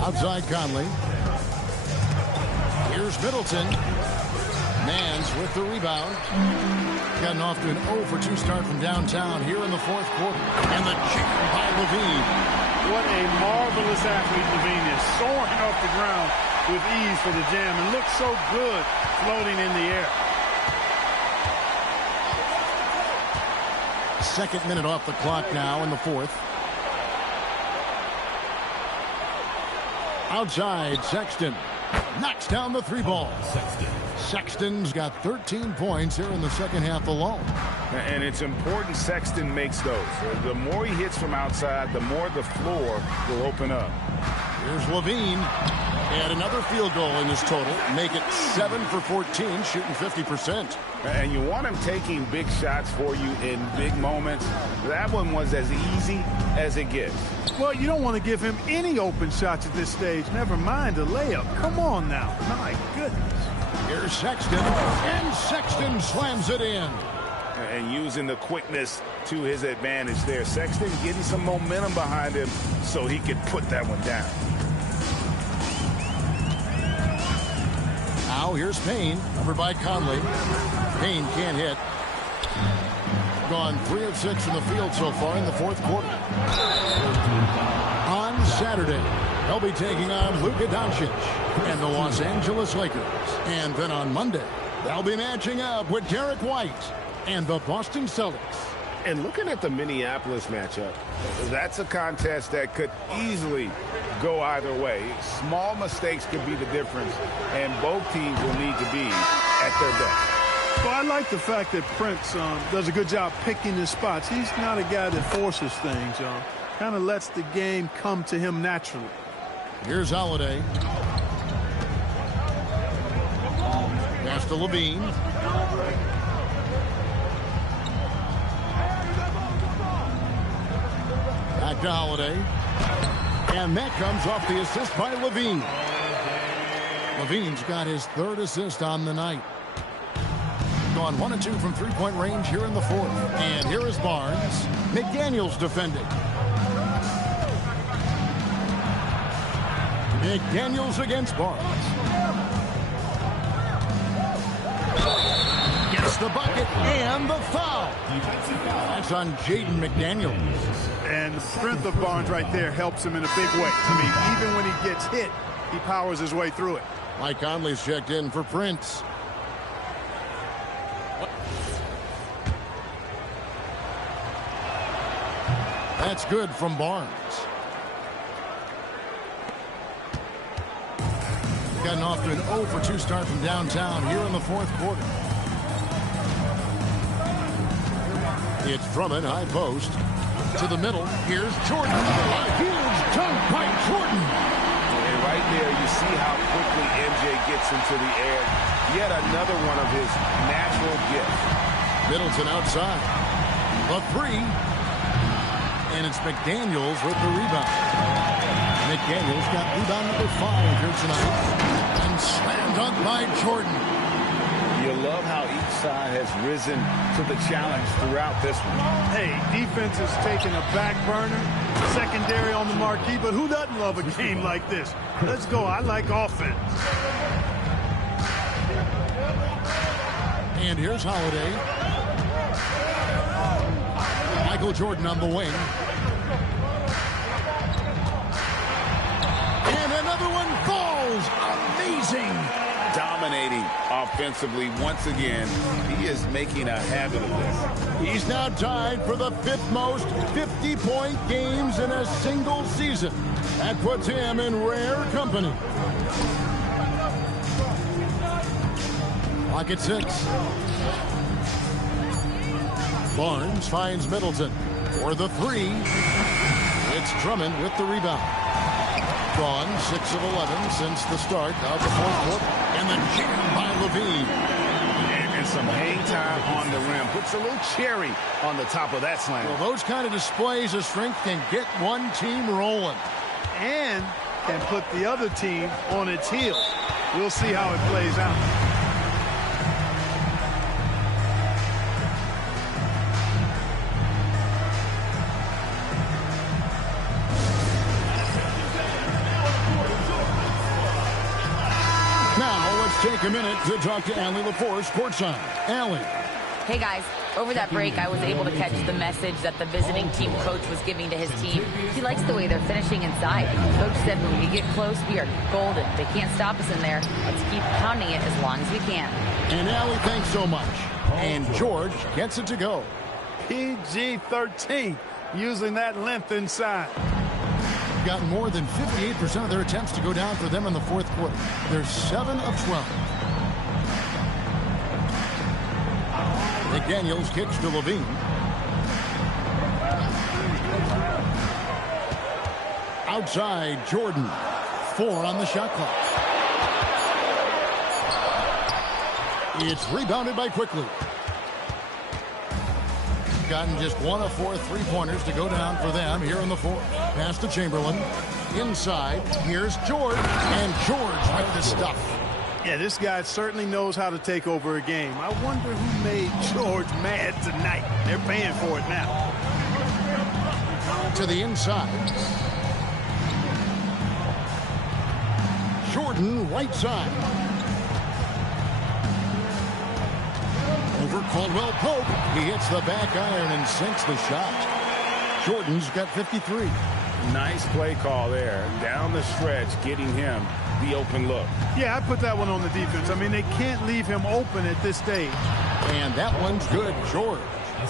Outside Conley. Here's Middleton. Nance with the rebound. Gotten off to an 0 for 2 start from downtown here in the fourth quarter. And the jam by Levine. What a marvelous athlete Levine is. Soaring off the ground with ease for the jam and looks so good floating in the air. Second minute off the clock now in the fourth. Outside, Sexton knocks down the 3 ball. Sexton's got 13 points here in the second half alone. And it's important Sexton makes those. The more he hits from outside, the more the floor will open up. Here's Levine. And another field goal in his total. Make it 7 for 14, shooting 50%. And you want him taking big shots for you in big moments. That one was as easy as it gets. Well, you don't want to give him any open shots at this stage. Never mind a layup. Come on now. My goodness. Here's Sexton, and Sexton slams it in. And using the quickness to his advantage there. Sexton getting some momentum behind him so he could put that one down. Now here's Payne, covered by Conley. Payne can't hit. Gone 3 of 6 from the field so far in the fourth quarter. On Saturday, they'll be taking on Luka Doncic and the Los Angeles Lakers. And then on Monday, they'll be matching up with Derek White and the Boston Celtics. And looking at the Minneapolis matchup, That's a contest that could easily go either way. Small mistakes could be the difference, and both teams will need to be at their best. Well, I like the fact that Prince does a good job picking his spots. He's not a guy that forces things. Kind of lets the game come to him naturally. Here's Holiday. Pass to Levine. Back to Holiday. And that comes off the assist by Levine. Levine's got his 3rd assist on the night. Gone 1 of 2 from three-point range here in the fourth. And here is Barnes. McDaniels defending. McDaniels against Barnes. Gets the bucket and the foul. That's on Jaden McDaniels. And the strength of Barnes right there helps him in a big way. I mean, even when he gets hit, he powers his way through it. Mike Conley's checked in for Prince. That's good from Barnes. Gotten off to an 0 for 2 start from downtown here in the fourth quarter. It's Drummond, high post. To the middle. Here's Jordan. A huge dunk by Jordan. And right there, you see how quickly MJ gets into the air. Yet another one of his natural gifts. Middleton outside. A 3. And it's McDaniels with the rebound. McDaniels got rebound number 5 here tonight. And slam dunk by Jordan. You love how each side has risen to the challenge throughout this one. Hey, defense is taking a back burner, secondary on the marquee, but who doesn't love a game like this? Let's go. I like offense. And here's Holiday. Michael Jordan on the wing. And another one falls. Amazing. Dominating offensively once again. He is making a habit of this. He's now tied for the 5th most 50-point games in a single season. That puts him in rare company. Clock at 6. Barnes finds Middleton for the 3. It's Drummond with the rebound. Gone 6 of 11 since the start of the fourth quarter. And the jam by Levine. And some hang time on the rim. Puts a little cherry on the top of that slam. Well, those kind of displays of strength can get one team rolling. And can put the other team on its heels. We'll see how it plays out. Take a minute to talk to Allie LaForce courtside. Allie. Hey, guys. Over that break, I was able to catch the message that the visiting team coach was giving to his team. He likes the way they're finishing inside. Coach said when we get close, we are golden. They can't stop us in there. Let's keep pounding it as long as we can. And Allie, thanks so much. And George gets it to go. PG-13, using that length inside. Gotten more than 58% of their attempts to go down for them in the fourth quarter. They're 7 of 12. McDaniels kicks to Levine. Outside, Jordan. 4 on the shot clock. It's rebounded by Quickly. Gotten just 1 of 4 3-pointers to go down for them here in the fourth. Pass to Chamberlain. Inside, here's George. And George with the stuff. Yeah, this guy certainly knows how to take over a game. I wonder who made George mad tonight. They're paying for it now. To the inside. Jordan, right side. Over Caldwell Pope. He hits the back iron and sinks the shot. Jordan's got 53. Nice play call there. Down the stretch, getting him the open look. Yeah, I put that one on the defense. I mean, they can't leave him open at this stage. And that one's good, George.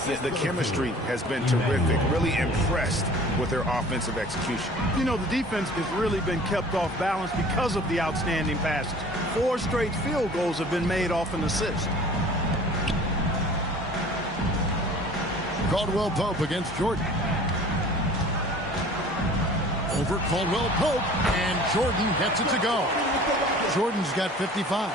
Yeah, the chemistry has been terrific. Really impressed with their offensive execution. You know, the defense has really been kept off balance because of the outstanding passes. 4 straight field goals have been made off an assist. Caldwell Pope against Jordan. Over Caldwell Pope, and Jordan gets it to go. Jordan's got 55.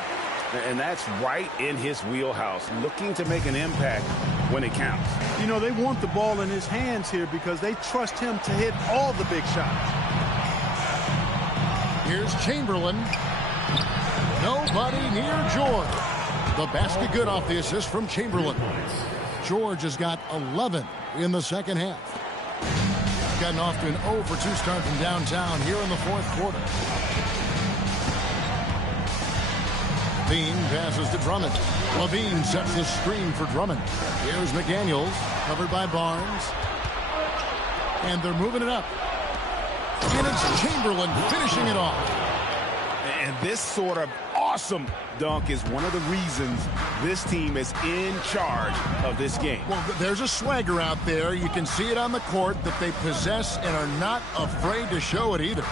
And that's right in his wheelhouse, looking to make an impact when it counts. You know, they want the ball in his hands here because they trust him to hit all the big shots. Here's Chamberlain. Nobody near George. The basket good off the assist from Chamberlain. George has got 11 in the second half. Gotten off to an 0 for 2 start from downtown here in the fourth quarter. Bean passes to Drummond. Levine sets the screen for Drummond. Here's McDaniels, covered by Barnes. And they're moving it up. And it's Chamberlain finishing it off. And this sort of awesome dunk is one of the reasons this team is in charge of this game. Well, there's a swagger out there. You can see it on the court that they possess and are not afraid to show it either.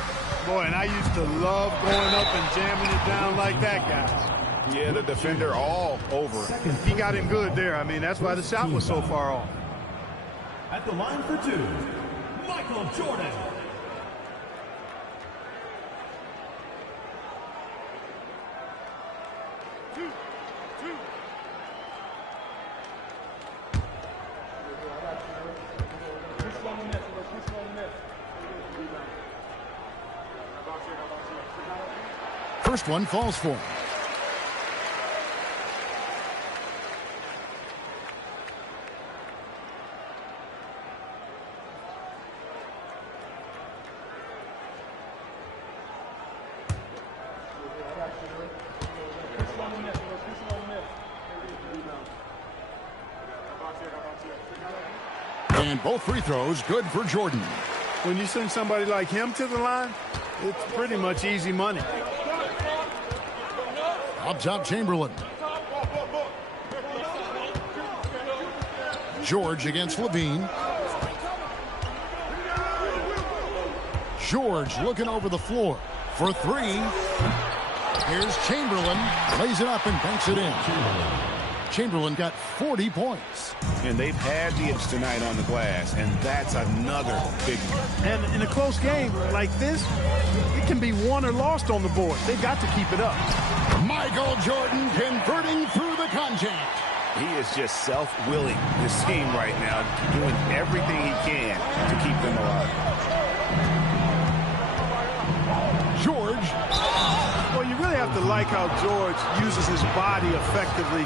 Boy, and I used to love going up and jamming it down like that, guys. Yeah, the defender all over. He got him good there. I mean, that's why the shot was so far off. At the line for 2, Michael Jordan. First one falls for him. And both free throws good for Jordan. When you send somebody like him to the line, it's pretty much easy money. Up top, Chamberlain. George against Levine. George looking over the floor for 3. Here's Chamberlain. Lays it up and banks it in. Chamberlain got 40 points. And they've had the edge tonight on the glass, and that's another big one. And in a close game like this, it can be won or lost on the board. They got to keep it up. Michael Jordan converting through the contact. He is just self-willing, this team right now, doing everything he can to keep them alive. George. Well, you really have to like how George uses his body effectively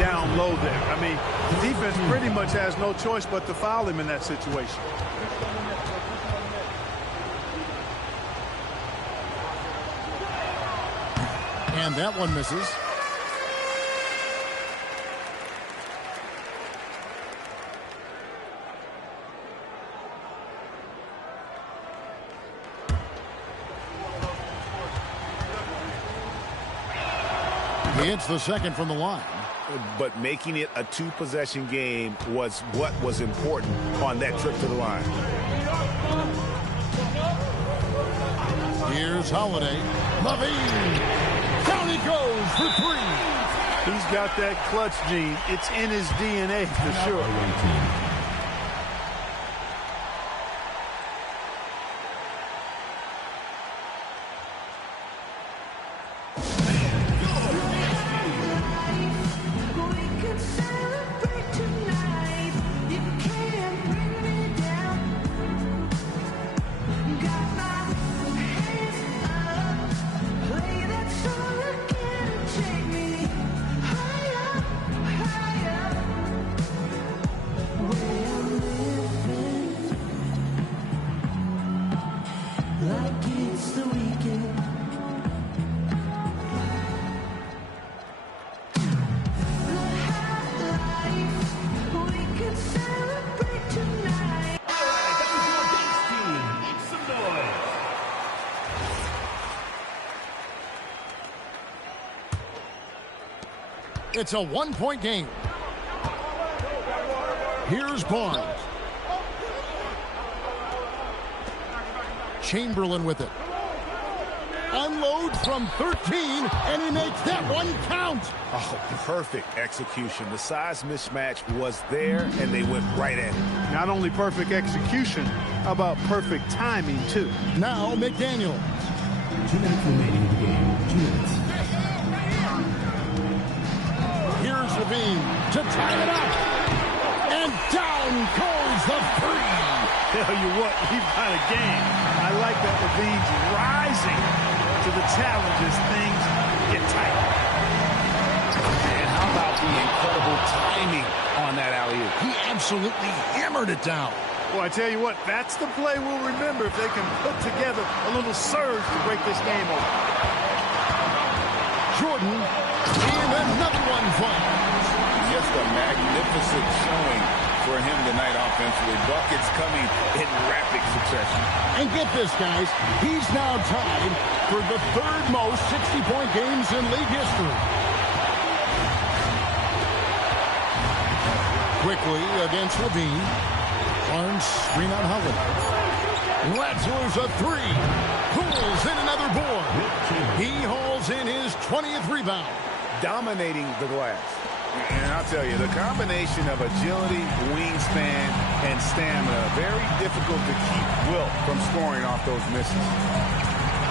down low there. I mean, the defense pretty much has no choice but to foul him in that situation. And that one misses. He hits the second from the line. But making it a 2-possession game was what was important on that trip to the line. Here's Holiday. Levine. Down he goes for 3. He's got that clutch gene. It's in his DNA for sure. It's a one-point game. Here's Barnes. Chamberlain with it. Unloads from 13, and he makes that one count. Oh, perfect execution. The size mismatch was there, and they went right at it. Not only perfect execution, how about perfect timing, too? Now, McDaniel. 2 minutes remaining in the game. 2 minutes. Here's Levine to tie it up. And down goes the three. Tell you what, we've got a game. I like that Levine's rising to the challenge as things get tight. And how about the incredible timing on that alley-oop? He absolutely hammered it down. Well, I tell you what, that's the play we'll remember if they can put together a little surge to break this game open. Jordan, and another one falls. Just a magnificent showing for him tonight offensively. Buckets coming in rapid succession. And get this, guys, he's now tied for the third most 60-point games in league history. Quickly against Levine. Barnes screen on Holland. Lets loose a three. Pulls in another board. He hauls in his 20th rebound. Dominating the glass. And I'll tell you, the combination of agility, wingspan, and stamina, very difficult to keep Wilt from scoring off those misses.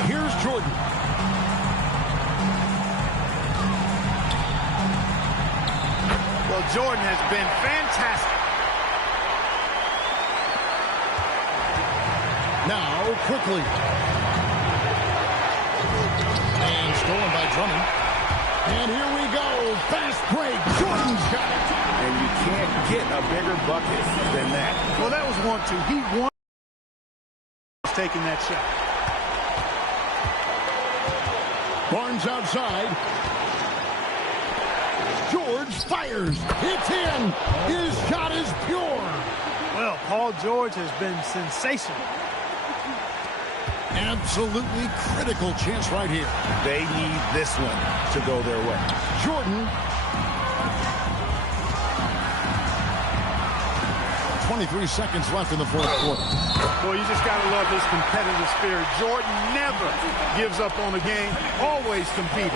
Here's Jordan. Well, Jordan has been fantastic. Now, quickly. And stolen by Drummond. And here we go. Fast break. Jordan's got it. And you can't get a bigger bucket than that. Well, that was 1-2. He won taking that shot. Barnes outside. George fires. It's in. His shot is pure. Well, Paul George has been sensational. Absolutely critical chance right here. They need this one to go their way. Jordan. 23 seconds left in the fourth quarter. Well, you just got to love his competitive spirit. Jordan never gives up on a game, always competing.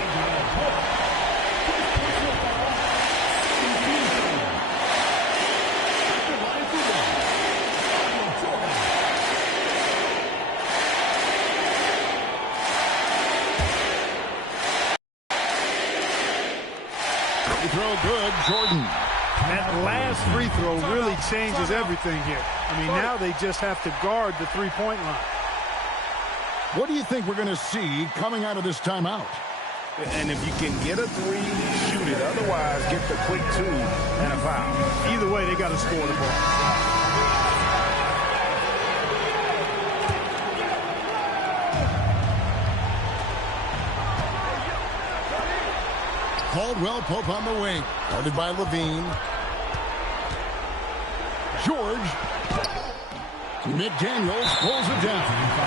Throw good, Jordan. That last free throw really changes everything here. I mean, now they just have to guard the three-point line. What do you think we're going to see coming out of this timeout? And if you can get a three, shoot it. Otherwise, get the quick two and a foul. Either way, they got to score the ball. Caldwell Pope on the wing. Guarded by Levine. George. McDaniels pulls it down.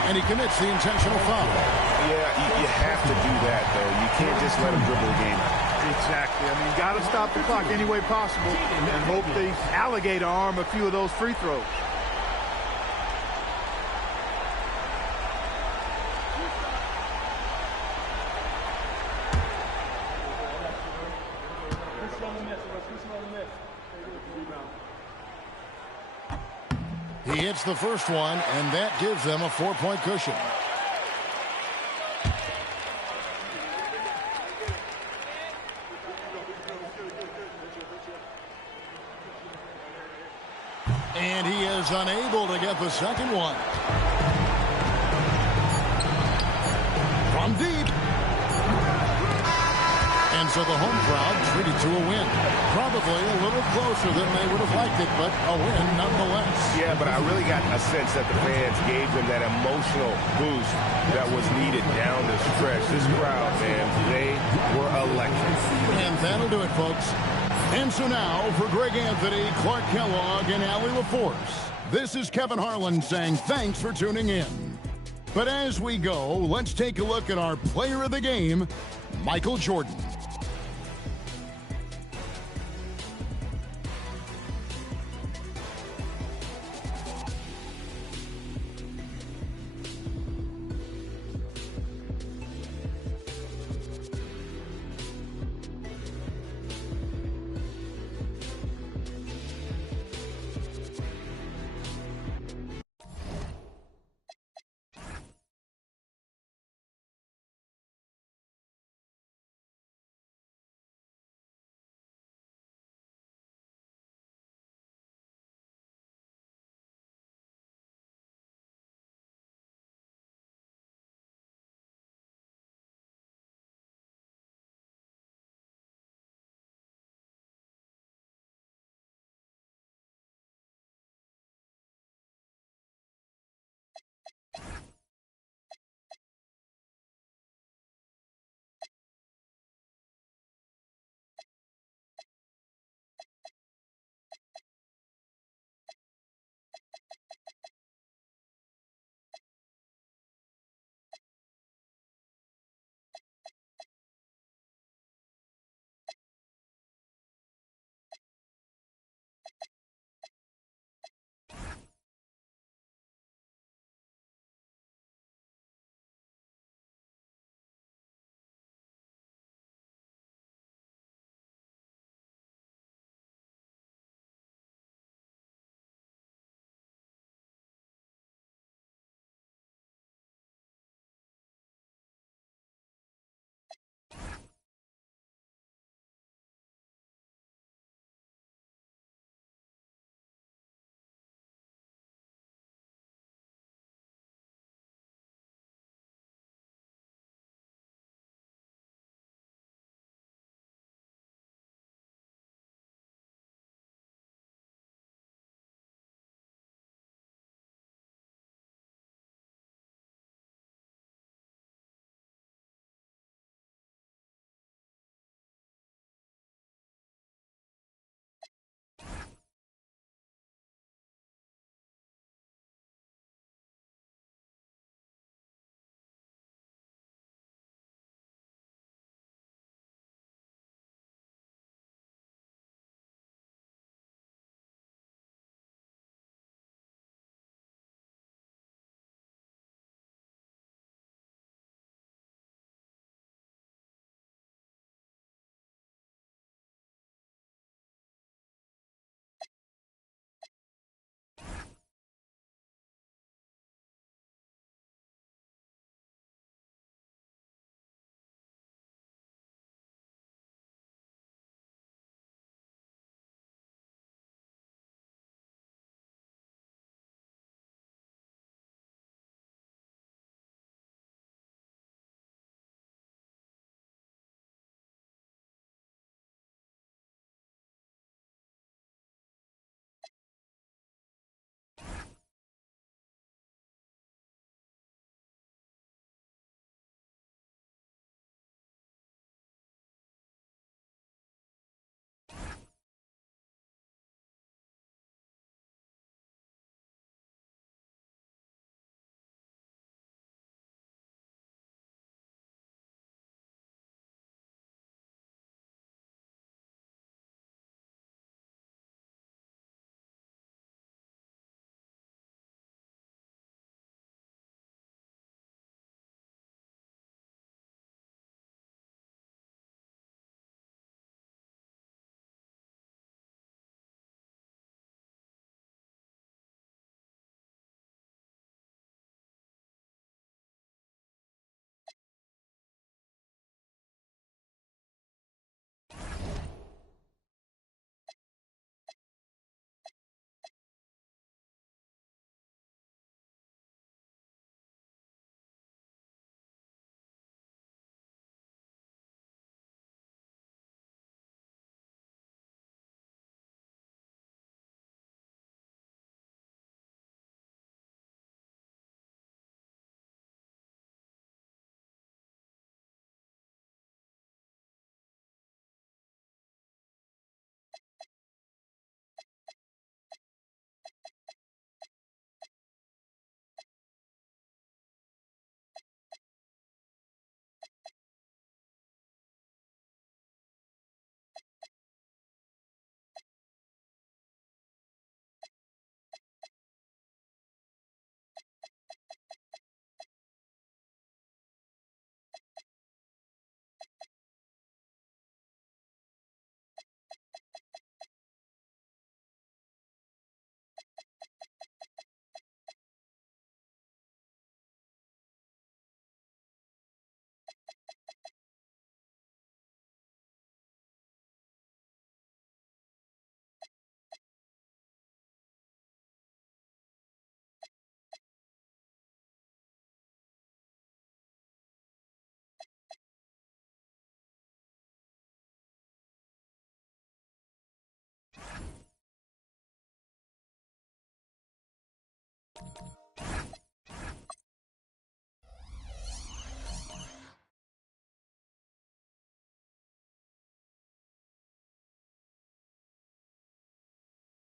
And he commits the intentional foul. Yeah, you have to do that, though. You can't just let him dribble the game out. Exactly. I mean, got to stop the clock any way possible and hope they alligator arm a few of those free throws. He hits the first one, and that gives them a 4-point cushion. And he is unable to get the second one. From deep. And so the home crowd treated to a win. Probably a little closer than they would have liked it, but a win nonetheless. Yeah, but I really got a sense that the fans gave them that emotional boost that was needed down the stretch. This crowd, man, they were electric. And that'll do it, folks. And so now, for Greg Anthony, Clark Kellogg, and Allie LaForce, this is Kevin Harlan saying thanks for tuning in. But as we go, let's take a look at our player of the game, Michael Jordan.